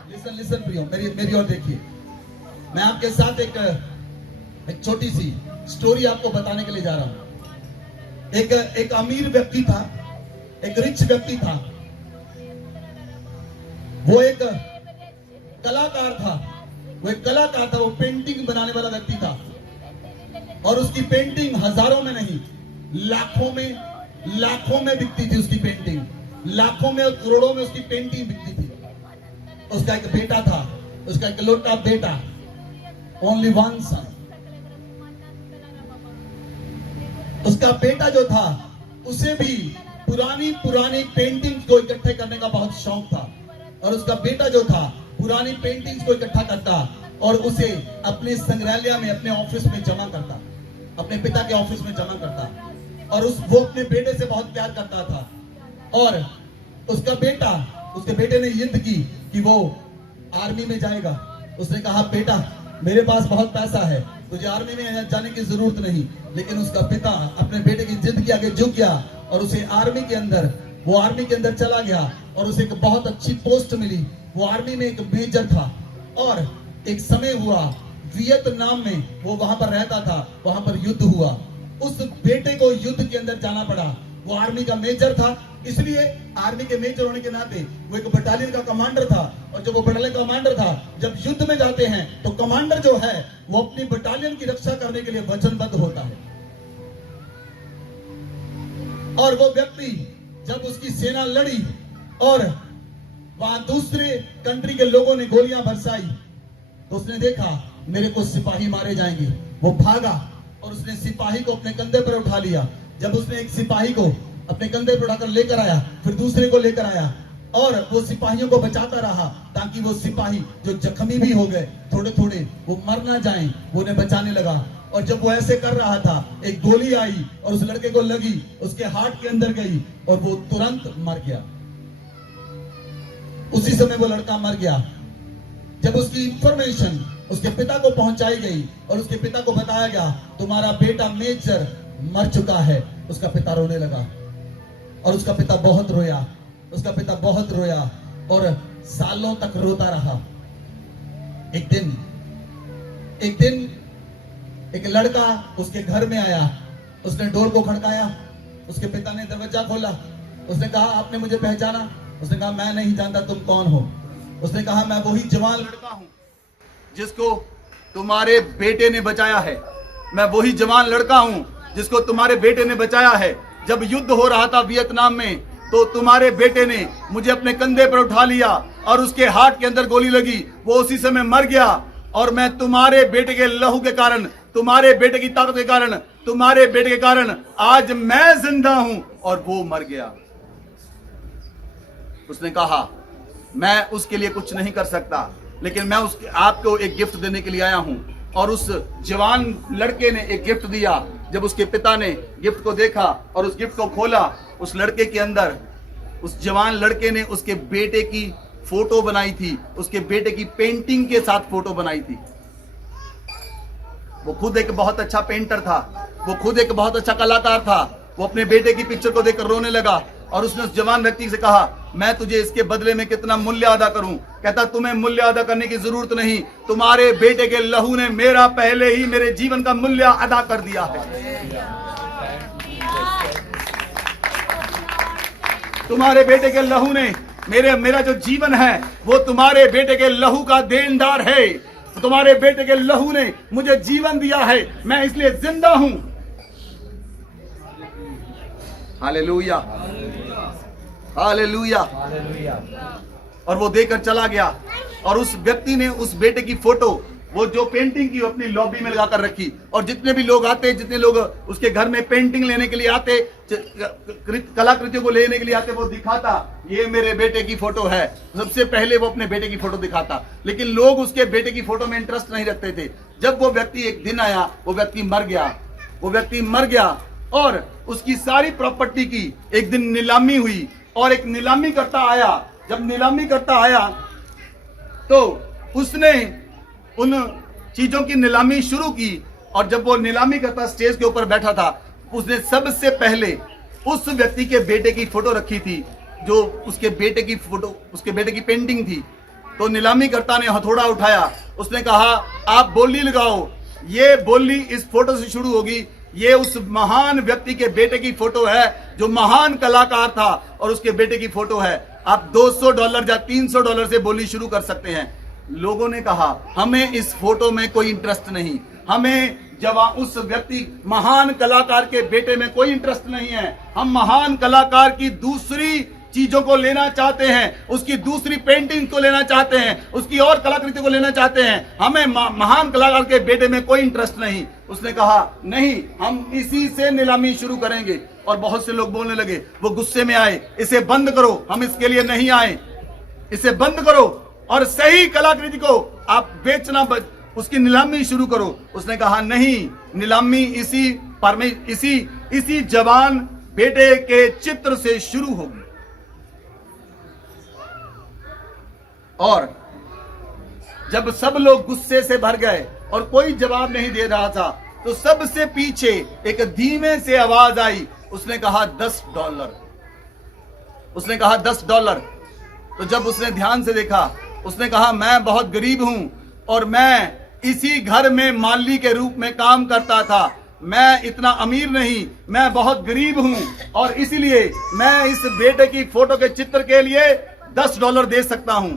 लिसन लिसन प्रियो, मेरी ओर देखिए। मैं आपके साथ एक छोटी सी स्टोरी आपको बताने के लिए जा रहा हूं। एक अमीर व्यक्ति था, एक रिच व्यक्ति था, वो एक कलाकार था, वो पेंटिंग बनाने वाला व्यक्ति था, और उसकी पेंटिंग हजारों में नहीं लाखों में बिकती थी। उसकी पेंटिंग लाखों में और करोड़ों में उसकी पेंटिंग बिकती थी। उसका एक बेटा था, उसका इकलौता बेटा, ओनली वन सन। उसका बेटा जो था, उसे भी पुरानी पेंटिंग्स को इकट्ठे करने का बहुत शौक था, और उसका बेटा जो था पुरानी पेंटिंग्स को इकट्ठा करता और उसे अपने संग्रहालय में, अपने ऑफिस में जमा करता, अपने पिता के ऑफिस में जमा करता, और वो अपने बेटे से बहुत प्यार करता था। और उसके बेटे ने जिद की कि वो आर्मी में जाएगा। उसने कहा, बेटा मेरे पास बहुत पैसा है, तुझे आर्मी में जाने की जरूरत नहीं। लेकिन उसका पिता अपने बेटे की जिद के आगे झुक गया और उसे आर्मी के अंदर चला गया, और उसे एक बहुत अच्छी पोस्ट मिली। वो आर्मी में एक मेजर था, और एक समय हुआ वियतनाम में, वो वहां पर रहता था, वहां पर युद्ध हुआ। उस बेटे को युद्ध के अंदर जाना पड़ा। वो आर्मी का मेजर था, इसलिए आर्मी के मेजर होने के नाते वो एक बटालियन का कमांडर था, और जब वो बटालियन कमांडर था, जब युद्ध में जाते हैं तो कमांडर जो है वो अपनी बटालियन की रक्षा करने के लिए वचनबद्ध होता है। और वो व्यक्ति जब उसकी सेना लड़ी और वहां दूसरे कंट्री के लोगों ने गोलियां बरसाई, तो उसने देखा मेरे को सिपाही मारे जाएंगे। वो भागा और उसने सिपाही को अपने कंधे पर उठा लिया। जब उसने एक सिपाही को अपने कंधे पर उठाकर लेकर आया, फिर दूसरे को लेकर आया, और वो सिपाहियों को बचाता रहा, ताकि वो सिपाही जो जख्मी भी हो गए थोड़े थोड़े, वो मर ना जाएं, वो उन्हें बचाने लगा। और जब वो ऐसे कर रहा था, एक गोली आई और उस लड़के को लगी, उसके हार्ट के अंदर गई और वो तुरंत मर गया। उसी समय वो लड़का मर गया। जब उसकी इंफॉर्मेशन उसके पिता को पहुंचाई गई और उसके पिता को बताया गया, तुम्हारा बेटा मेजर मर चुका है, उसका पिता रोने लगा, और उसका पिता बहुत रोया और सालों तक रोता रहा। एक दिन एक लड़का उसके घर में आया। उसने डोर को खड़काया, उसके पिता ने दरवाजा खोला। उसने कहा, आपने मुझे पहचाना? उसने कहा, मैं नहीं जानता, तुम कौन हो? उसने कहा, मैं वही जवान लड़का हूं जिसको तुम्हारे बेटे ने बचाया है। मैं वही जवान लड़का हूं जिसको तुम्हारे बेटे ने बचाया है। जब युद्ध हो रहा था वियतनाम में, तो तुम्हारे बेटे ने मुझे अपने कंधे पर उठा लिया और उसके हार्ट के अंदर गोली लगी, वो उसी समय मर गया। और मैं तुम्हारे बेटे के लहू के कारण, तुम्हारे बेटे की ताकत के कारण, तुम्हारे बेटे के कारण आज मैं जिंदा हूं और वो मर गया। उसने कहा, मैं उसके लिए कुछ नहीं कर सकता, लेकिन मैं उसके आपको एक गिफ्ट देने के लिए आया हूं। और उस जवान लड़के ने एक गिफ्ट दिया। जब उसके पिता ने गिफ्ट को देखा और उस गिफ्ट को खोला, उस लड़के के अंदर, उस जवान लड़के ने उसके बेटे की फोटो बनाई थी, उसके बेटे की पेंटिंग के साथ फोटो बनाई थी। वो खुद एक बहुत अच्छा पेंटर था, वो खुद एक बहुत अच्छा कलाकार था। वो अपने बेटे की पिक्चर को देखकर रोने लगा और उसने उस जवान व्यक्ति से कहा, मैं तुझे इसके बदले में कितना मूल्य अदा करूं? कहता, तुम्हें मूल्य अदा करने की जरूरत नहीं, तुम्हारे बेटे के लहू ने मेरा पहले ही मेरे जीवन का मूल्य अदा कर दिया है। तुम्हारे बेटे के लहू ने मेरा जो जीवन है वो तुम्हारे बेटे के लहू का देनदार है। तुम्हारे बेटे के लहू ने मुझे जीवन दिया है, मैं इसलिए जिंदा हूं। Hallelujah, hallelujah. और वो देकर चला गया और उस व्यक्ति ने उस बेटे की फोटो, वो जो पेंटिंग की, अपनी लॉबी में लगाकर रखी। और जितने भी लोग आते, जितने लोग उसके घर में पेंटिंग लेने के लिए आते, कलाकृतियों को लेने के लिए आते, वो दिखाता, ये मेरे बेटे की फोटो है। सबसे पहले वो अपने बेटे की फोटो दिखाता। लेकिन लोग उसके बेटे की फोटो में इंटरेस्ट नहीं रखते थे। जब वो व्यक्ति एक दिन आया, वो व्यक्ति मर गया। वो व्यक्ति मर गया और उसकी सारी प्रॉपर्टी की एक दिन नीलामी हुई और एक नीलामी करता आया। जब नीलामी करता आया तो उसने उन चीजों की नीलामी शुरू की। और जब वो नीलामी करता, स्टेज के ऊपर बैठा था, उसने सबसे पहले उस व्यक्ति के बेटे की फोटो रखी थी, जो उसके बेटे की फोटो, उसके बेटे की पेंटिंग थी। तो नीलामी करता ने हथौड़ा उठाया, उसने कहा, आप बोली लगाओ। ये बोली इस फोटो से शुरू होगी। ये उस महान व्यक्ति के बेटे की फोटो है जो महान कलाकार था, और उसके बेटे की फोटो है। आप $200 या $300 से बोली शुरू कर सकते हैं। लोगों ने कहा, हमें इस फोटो में कोई इंटरेस्ट नहीं, हमें उस व्यक्ति महान कलाकार के बेटे में कोई इंटरेस्ट नहीं है। हम महान कलाकार की दूसरी चीजों को लेना चाहते हैं, उसकी दूसरी पेंटिंग को लेना चाहते हैं, उसकी और कलाकृति को लेना चाहते हैं। हमें महान कलाकार के बेटे में कोई इंटरेस्ट नहीं। उसने कहा, नहीं, हम इसी से नीलामी शुरू करेंगे। और बहुत से लोग बोलने लगे, वो गुस्से में आए, इसे बंद करो, हम इसके लिए नहीं आए, इसे बंद करो और सही कलाकृति को आप बेचना, उसकी नीलामी शुरू करो। उसने कहा, नहीं, नीलामी इसी जवान बेटे के चित्र से शुरू होगी। और जब सब लोग गुस्से से भर गए और कोई जवाब नहीं दे रहा था, तो सबसे पीछे एक धीमे से आवाज आई। उसने कहा, $10। उसने कहा, $10। तो जब उसने ध्यान से देखा, उसने कहा, मैं बहुत गरीब हूं और मैं इसी घर में माली के रूप में काम करता था। मैं इतना अमीर नहीं, मैं बहुत गरीब हूं और इसलिए मैं इस बेटे की फोटो के चित्र के लिए $10 दे सकता हूं।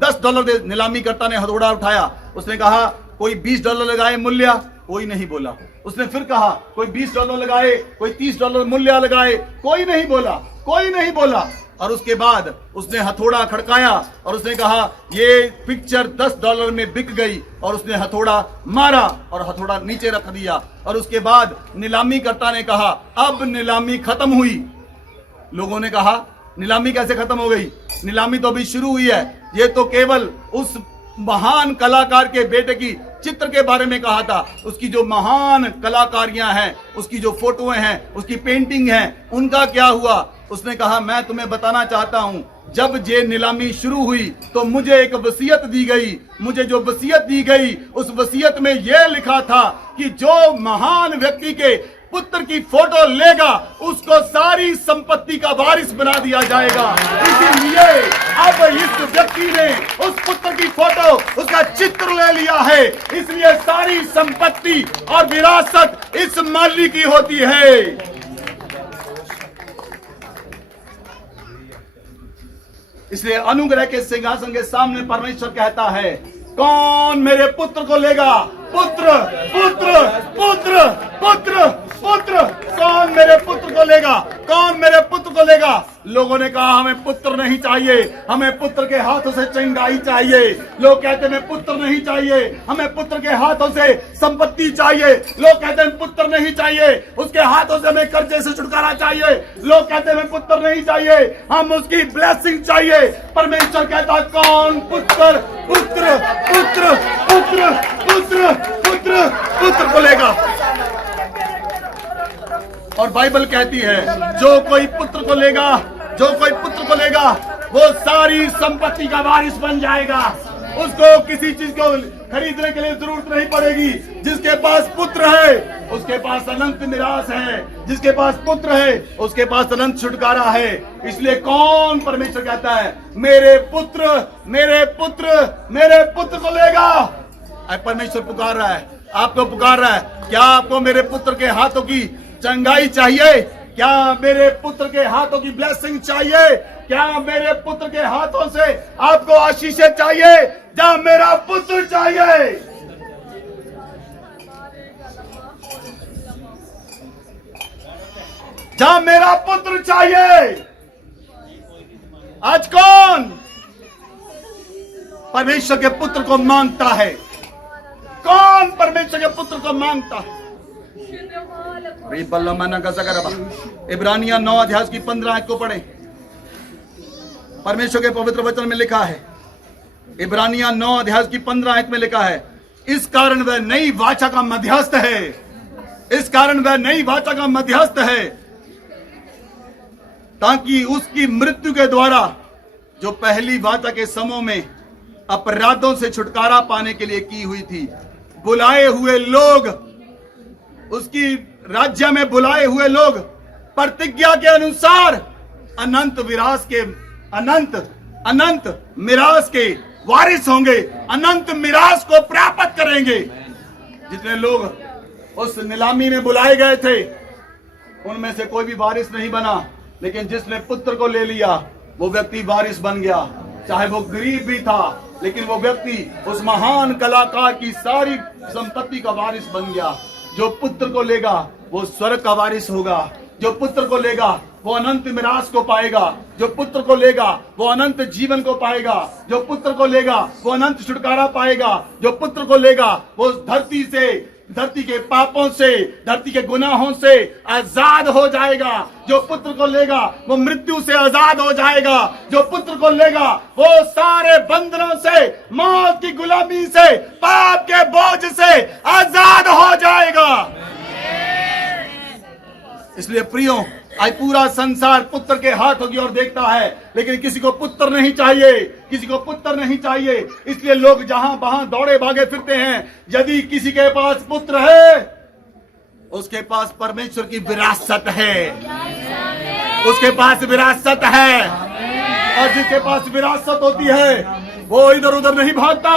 $10 दे। नीलामी करता ने हथौड़ा उठाया। उसने कहा, कोई $20 लगाए मूल्य, कोई नहीं बोला। उसने फिर कहा, कोई $20 लगाए, कोई $30 मूल्य लगाए, कोई नहीं बोला, कोई नहीं बोला। और उसके बाद उसने हथौड़ा खड़काया और उसने कहा, ये पिक्चर $10 में बिक गई। और उसने हथौड़ा मारा और हथौड़ा नीचे रख दिया। और उसके बाद नीलामी करता ने कहा, अब नीलामी खत्म हुई। लोगों ने कहा, नीलामी कैसे खत्म हो गई? नीलामी तो अभी शुरू हुई है। ये तो केवल उस महान कलाकार के बेटे की चित्र के बारे में कहा था। उसकी जो महान कलाकारियां हैं, उसकी जो फोटोएं हैं, उसकी पेंटिंग है, उनका क्या हुआ? उसने कहा, मैं तुम्हें बताना चाहता हूं, जब ये नीलामी शुरू हुई तो मुझे एक वसीयत दी गई। मुझे जो वसीयत दी गई, उस वसीयत में यह लिखा था कि जो महान व्यक्ति के पुत्र की फोटो लेगा, उसको सारी संपत्ति का वारिस बना दिया जाएगा। इसीलिए अब इस व्यक्ति ने उस पुत्र की फोटो, उसका चित्र ले लिया है, इसलिए सारी संपत्ति और विरासत इस माली की होती है। इसलिए अनुग्रह के सिंहासन के सामने परमेश्वर कहता है, कौन मेरे पुत्र को लेगा? पुत्र, पुत्र, पुत्र, पुत्र, पुत्र। कौन मेरे पुत्र को लेगा? कौन मेरे पुत्र को लेगा? लोगों ने कहा, हमें पुत्र नहीं चाहिए, हमें पुत्र के हाथों से चंगाई चाहिए। लोग कहते हैं पुत्र नहीं चाहिए, हमें पुत्र के हाथों से संपत्ति चाहिए। लोग कहते हैं पुत्र नहीं चाहिए, उसके हाथों से हमें कर्जे से छुटकारा चाहिए। लोग कहते हैं पुत्र नहीं चाहिए, हम उसकी ब्लेसिंग चाहिए। परमेश्वर कहता, कौन पुत्र, पुत्र, पुत्र, पुत्र, पुत्र, पुत्र, पुत्र को लेगा? और बाइबल कहती है, जो कोई पुत्र को लेगा, जो कोई पुत्र को लेगा, वो सारी संपत्ति का वारिस बन जाएगा। उसको किसी चीज को खरीदने के लिए जरूरत नहीं पड़ेगी। जिसके पास पुत्र है उसके पास अनंत निराश है, जिसके पास पुत्र है उसके पास अनंत छुटकारा है। इसलिए कौन परमेश्वर कहता है मेरे पुत्र मेरे पुत्र मेरे पुत्र को लेगा। अब परमेश्वर पुकार रहा है, आपको पुकार रहा है। क्या आपको मेरे पुत्र के हाथों की चंगाई चाहिए? क्या मेरे पुत्र के हाथों की ब्लेसिंग चाहिए? क्या मेरे पुत्र के हाथों से आपको आशीषें चाहिए? क्या मेरा पुत्र चाहिए? क्या मेरा पुत्र चाहिए? आज कौन परमेश्वर के पुत्र को मांगता है? कौन परमेश्वर के पुत्र को मांगता है? इब्रानिया 9 अध्याय की 15 आयत को पढ़ें। परमेश्वर के पवित्र वचन में लिखा है, इब्रानिया 9 अध्याय की 15 आयत में लिखा है, इस कारण वह नई वाचा का मध्यस्थ है। इस कारण वह नई वाचा का मध्यस्थ है, ताकि उसकी मृत्यु के द्वारा जो पहली वाचा के समूह में अपराधों से छुटकारा पाने के लिए की हुई थी, बुलाए हुए लोग, उसकी राज्य में बुलाए हुए लोग प्रतिज्ञा के अनुसार अनंत विरास के अनंत मिरास के वारिस होंगे, अनंत मिरास को प्राप्त करेंगे। जितने लोग उस नीलामी में बुलाए गए थे उनमें से कोई भी वारिस नहीं बना, लेकिन जिसने पुत्र को ले लिया वो व्यक्ति वारिस बन गया। चाहे वो गरीब भी था, लेकिन वो व्यक्ति उस महान कलाकार की सारी संपत्ति का वारिस बन गया। जो पुत्र को लेगा वो स्वर्ग का वारिस होगा। जो पुत्र को लेगा वो अनंत मिरास को पाएगा। जो पुत्र को लेगा वो अनंत जीवन को पाएगा। जो पुत्र को लेगा वो अनंत छुटकारा पाएगा। जो पुत्र को लेगा वो धरती के पापों से, धरती के गुनाहों से आजाद हो जाएगा। जो पुत्र को लेगा वो मृत्यु से आजाद हो जाएगा। जो पुत्र को लेगा वो सारे बंधनों से, मौत की गुलामी से, पाप के बोझ से आजाद हो जाएगा। इसलिए प्रियो, आज पूरा संसार पुत्र के हाथों की ओर देखता है, लेकिन किसी को पुत्र नहीं चाहिए, किसी को पुत्र नहीं चाहिए। इसलिए लोग जहां वहां दौड़े भागे फिरते हैं। यदि किसी के पास पुत्र है उसके पास परमेश्वर की विरासत है, उसके पास विरासत है। और जिसके पास विरासत होती है वो इधर उधर नहीं भागता,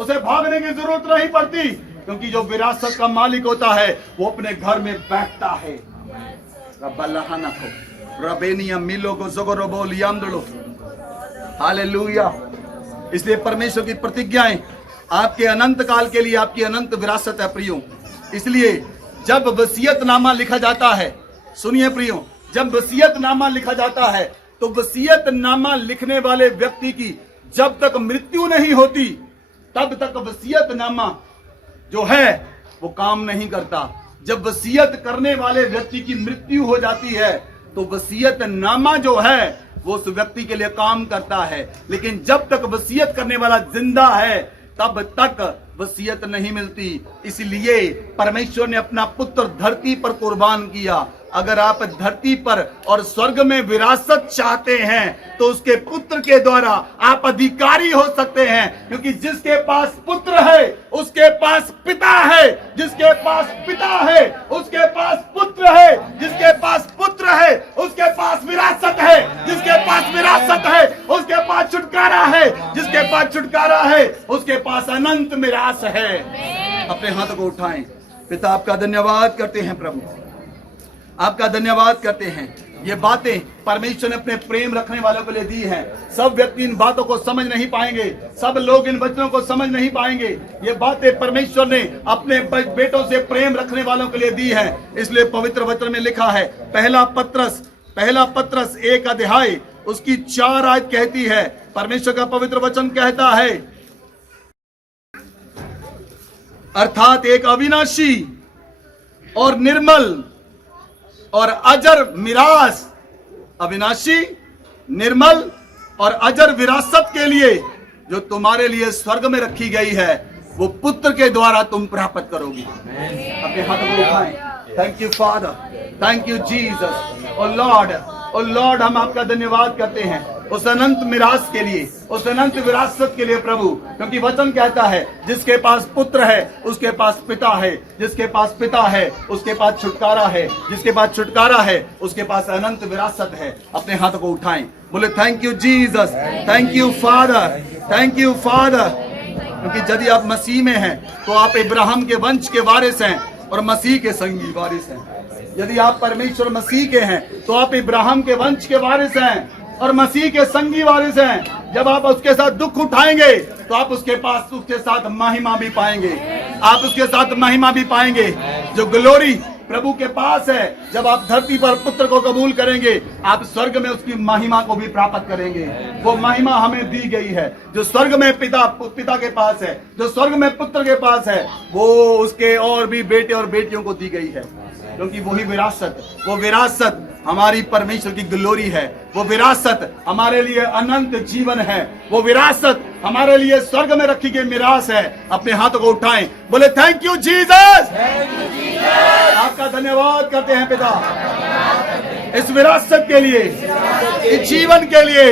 उसे भागने की जरूरत नहीं पड़ती, क्योंकि जो विरासत का मालिक होता है वो अपने घर में बैठता है। हालेलुया। इसलिए परमेश्वर की प्रतिज्ञाएं आपके अनंत काल के लिए आपकी अनंत विरासत है प्रियो। इसलिए जब वसीयतनामा लिखा जाता है, सुनिए प्रियो, जब वसीयतनामा लिखा जाता है तो वसीयतनामा लिखने वाले व्यक्ति की जब तक मृत्यु नहीं होती तब तक वसीयतनामा जो है वो काम नहीं करता। जब वसीयत करने वाले व्यक्ति की मृत्यु हो जाती है तो वसीयतनामा जो है वो उस व्यक्ति के लिए काम करता है। लेकिन जब तक वसीयत करने वाला जिंदा है तब तक वसीयत नहीं मिलती। इसलिए परमेश्वर ने अपना पुत्र धरती पर कुर्बान किया। अगर आप धरती पर और स्वर्ग में विरासत चाहते हैं तो उसके पुत्र के द्वारा आप अधिकारी हो सकते हैं, क्योंकि जिसके पास पुत्र है उसके पास पिता है। जिसके पास पिता है उसके पास पुत्र है। जिसके पास पुत्र है उसके पास विरासत है। जिसके पास विरासत है उसके पास छुटकारा है। जिसके पास छुटकारा है उसके पास अनंत मिरास है। अपने हाथों को उठाएं। पिता, आपका धन्यवाद करते हैं प्रभु, आपका धन्यवाद करते हैं। ये बातें परमेश्वर ने अपने प्रेम रखने वालों के लिए दी हैं। सब व्यक्ति इन बातों को समझ नहीं पाएंगे, सब लोग इन वचनों को समझ नहीं पाएंगे। ये बातें परमेश्वर ने अपने बेटों से प्रेम रखने वालों के लिए दी हैं। इसलिए पवित्र वचन में लिखा है, पहला पत्रस 1 अध्याय उसकी 4 आयत कहती है, परमेश्वर का पवित्र वचन कहता है, अर्थात एक अविनाशी और निर्मल और अजर मिरास, अविनाशी, निर्मल और अजर विरासत के लिए जो तुम्हारे लिए स्वर्ग में रखी गई है वो पुत्र के द्वारा तुम प्राप्त करोगे। अपने हाथों को उठाएं। Thank you father, thank you Jesus. O Lord, हम आपका धन्यवाद करते हैं उस अनंत मिरास के लिए, उस अनंत विरासत के लिए प्रभु, क्योंकि वचन कहता है जिसके पास पुत्र है उसके पास पिता है, जिसके पास पिता है उसके पास छुटकारा है, जिसके पास छुटकारा है उसके पास अनंत विरासत है। अपने हाथों को उठाएं, बोले thank you Jesus, thank you father, thank you father. क्योंकि यदि आप मसीह में हैं तो आप इब्राहिम के वंश के वारिस हैं और मसीह के संगी वारिस हैं। यदि आप परमेश्वर मसीह के हैं तो आप इब्राहिम के वंश के वारिस हैं और मसीह के संगी वारिस हैं। जब आप उसके साथ दुख उठाएंगे तो आप उसके पास उसके साथ महिमा भी पाएंगे, आप उसके साथ महिमा भी पाएंगे। जो ग्लोरी प्रभु के पास है, जब आप धरती पर पुत्र को कबूल करेंगे आप स्वर्ग में उसकी महिमा को भी प्राप्त करेंगे। वो महिमा हमें दी गई है जो स्वर्ग में पिता के पास है, जो स्वर्ग में पुत्र के पास है, वो उसके और भी बेटे और बेटियों को दी गई है। क्योंकि वही विरासत, वो विरासत हमारी परमेश्वर की ग्लोरी है, वो विरासत हमारे लिए अनंत जीवन है, वो विरासत हमारे लिए स्वर्ग में रखी गई मिरास है। अपने हाथों को उठाएं, बोले थैंक यू जीसस। आपका धन्यवाद करते हैं पिता, इस विरासत के लिए, इस जीवन के लिए,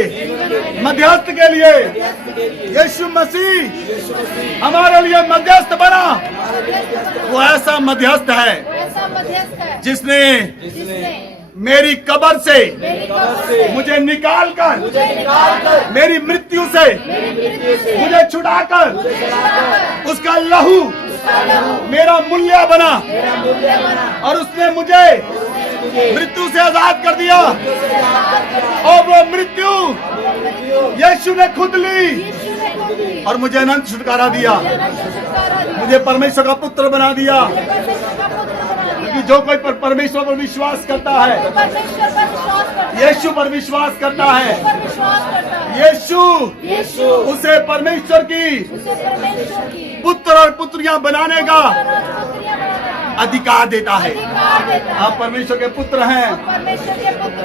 मध्यस्थ के लिए। यीशु मसीह हमारे लिए मध्यस्थ बना। वो ऐसा मध्यस्थ है जिसने मेरी कब्र से मुझे निकालकर, मेरी मृत्यु से मुझे छुड़ाकर, उसका लहू मेरा मूल्य बना और उसने मुझे मृत्यु से आजाद कर दिया। और वो मृत्यु यीशु ने खुद ली और मुझे अनंत छुटकारा दिया, मुझे परमेश्वर का पुत्र बना दिया। क्योंकि जो कोई परमेश्वर पर विश्वास करता है, यीशु पर विश्वास करता है, यीशु उसे परमेश्वर की पुत्र और पुत्रियां बनाने का अधिकार देता है। आप परमेश्वर के पुत्र हैं,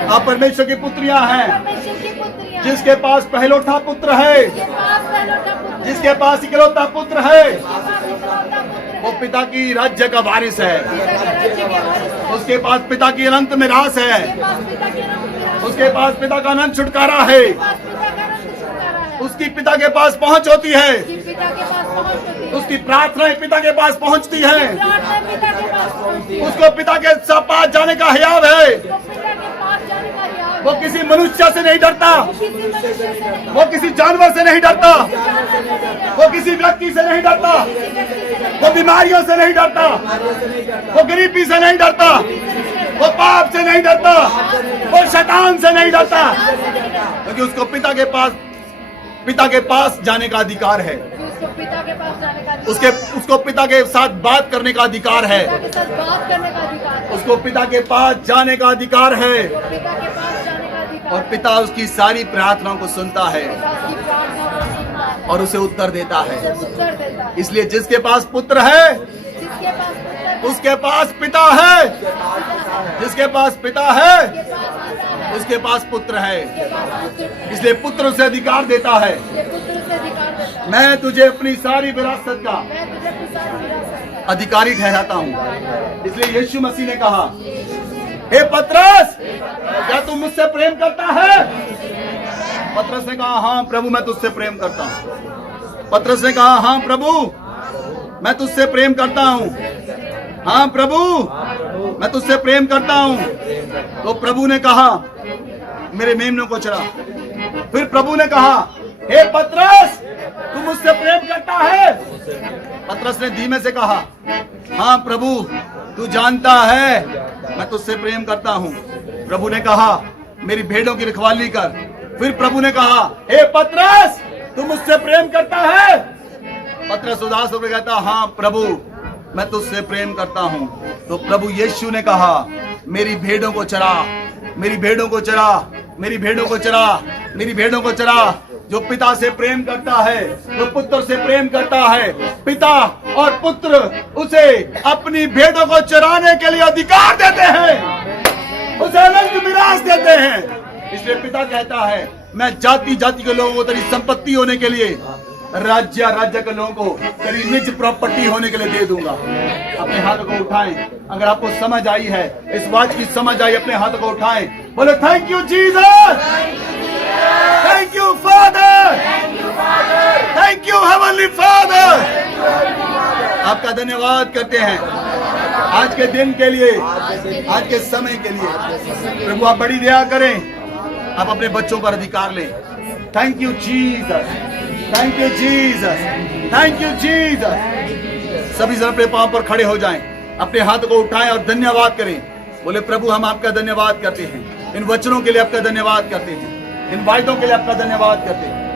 आप परमेश्वर की पुत्रियां हैं। जिसके पास पहलौठा पुत्र है, जिसके पास इकलौता पुत्र है, वो पिता की राज्य का वारिस है। उसके पास पिता की अनंत मिरास है, उसके पास पिता का अनंत छुटकारा है, उसकी पिता के पास पहुंच होती है, उसकी प्रार्थनाएं पिता के पास पहुंचती है, उसको पिता के पास जाने का हियाव है। वो किसी मनुष्य से नहीं डरता, वो किसी जानवर से नहीं डरता, वो किसी व्यक्ति से नहीं डरता, वो बीमारियों से नहीं डरता, वो गरीबी से नहीं डरता, वो पाप से नहीं डरता, वो शैतान से नहीं डरता, क्योंकि उसको पिता के पास जाने का अधिकार है। उसको पिता के साथ बात करने का अधिकार है, उसको पिता के पास जाने का अधिकार है और पिता उसकी सारी प्रार्थनाओं को सुनता है और उसे उत्तर देता है। इसलिए जिसके पास पुत्र है उसके पास पिता है, जिसके पास पिता है उसके पास पुत्र है। इसलिए पुत्र उसे अधिकार देता है, मैं तुझे अपनी सारी विरासत का अधिकारी ठहराता हूँ। इसलिए यीशु मसीह ने कहा, हे पतरस, क्या तू मुझसे प्रेम करता है? पतरस ने कहा, हाँ प्रभु मैं तुझसे प्रेम करता हूँ। पतरस ने कहा, हाँ प्रभु मैं तुझसे प्रेम करता हूँ, हाँ प्रभु मैं तुझसे प्रेम करता हूँ। तो प्रभु ने कहा, मेरे मेमनों को चरा। फिर प्रभु ने कहा, हे पतरस तू मुझसे प्रेम करता है? पतरस ने धीमे से कहा, हाँ प्रभु तू जानता है मैं तुझसे प्रेम करता हूँ। प्रभु ने कहा, मेरी भेड़ों की रखवाली कर। फिर प्रभु ने कहा, हे पतरस तू मुझसे प्रेम करता है? पतरस उदास होकर कहता, हाँ प्रभु मैं तुझसे प्रेम करता हूँ। तो प्रभु यीशु ने कहा, मेरी भेड़ों को चरा, मेरी भेड़ों को चरा, मेरी भेड़ों को चरा, मेरी भेड़ों को चरा। जो पिता से प्रेम करता है, जो पुत्र से प्रेम करता है, पिता और पुत्र उसे अपनी भेड़ों को चराने के लिए अधिकार देते हैं, उसे अनंत मिरास देते हैं। इसलिए पिता कहता है, मैं जाति जाति के लोगों को तेरी संपत्ति होने के लिए, राज्य के लोगों को तेरी निज प्रॉपर्टी होने के लिए दे दूंगा। अपने हाथों को उठाएं, अगर आपको समझ आई है, इस बात की समझ आई, अपने हाथों को उठाएं, बोले थैंक यू जीसस। धन्यवाद करते हैं आज के दिन के लिए, आज के समय के लिए। प्रभु आप बड़ी दया करें, आप अपने बच्चों पर अधिकार लें। Thank you Jesus, thank you Jesus, thank you Jesus. सभी जन अपने पांव पर खड़े हो जाएं, अपने हाथ को उठाएं और धन्यवाद करें। बोले प्रभु हम आपका धन्यवाद करते हैं, इन वचनों के लिए आपका धन्यवाद करते हैं, इन वायदों के लिए आपका धन्यवाद करते हैं।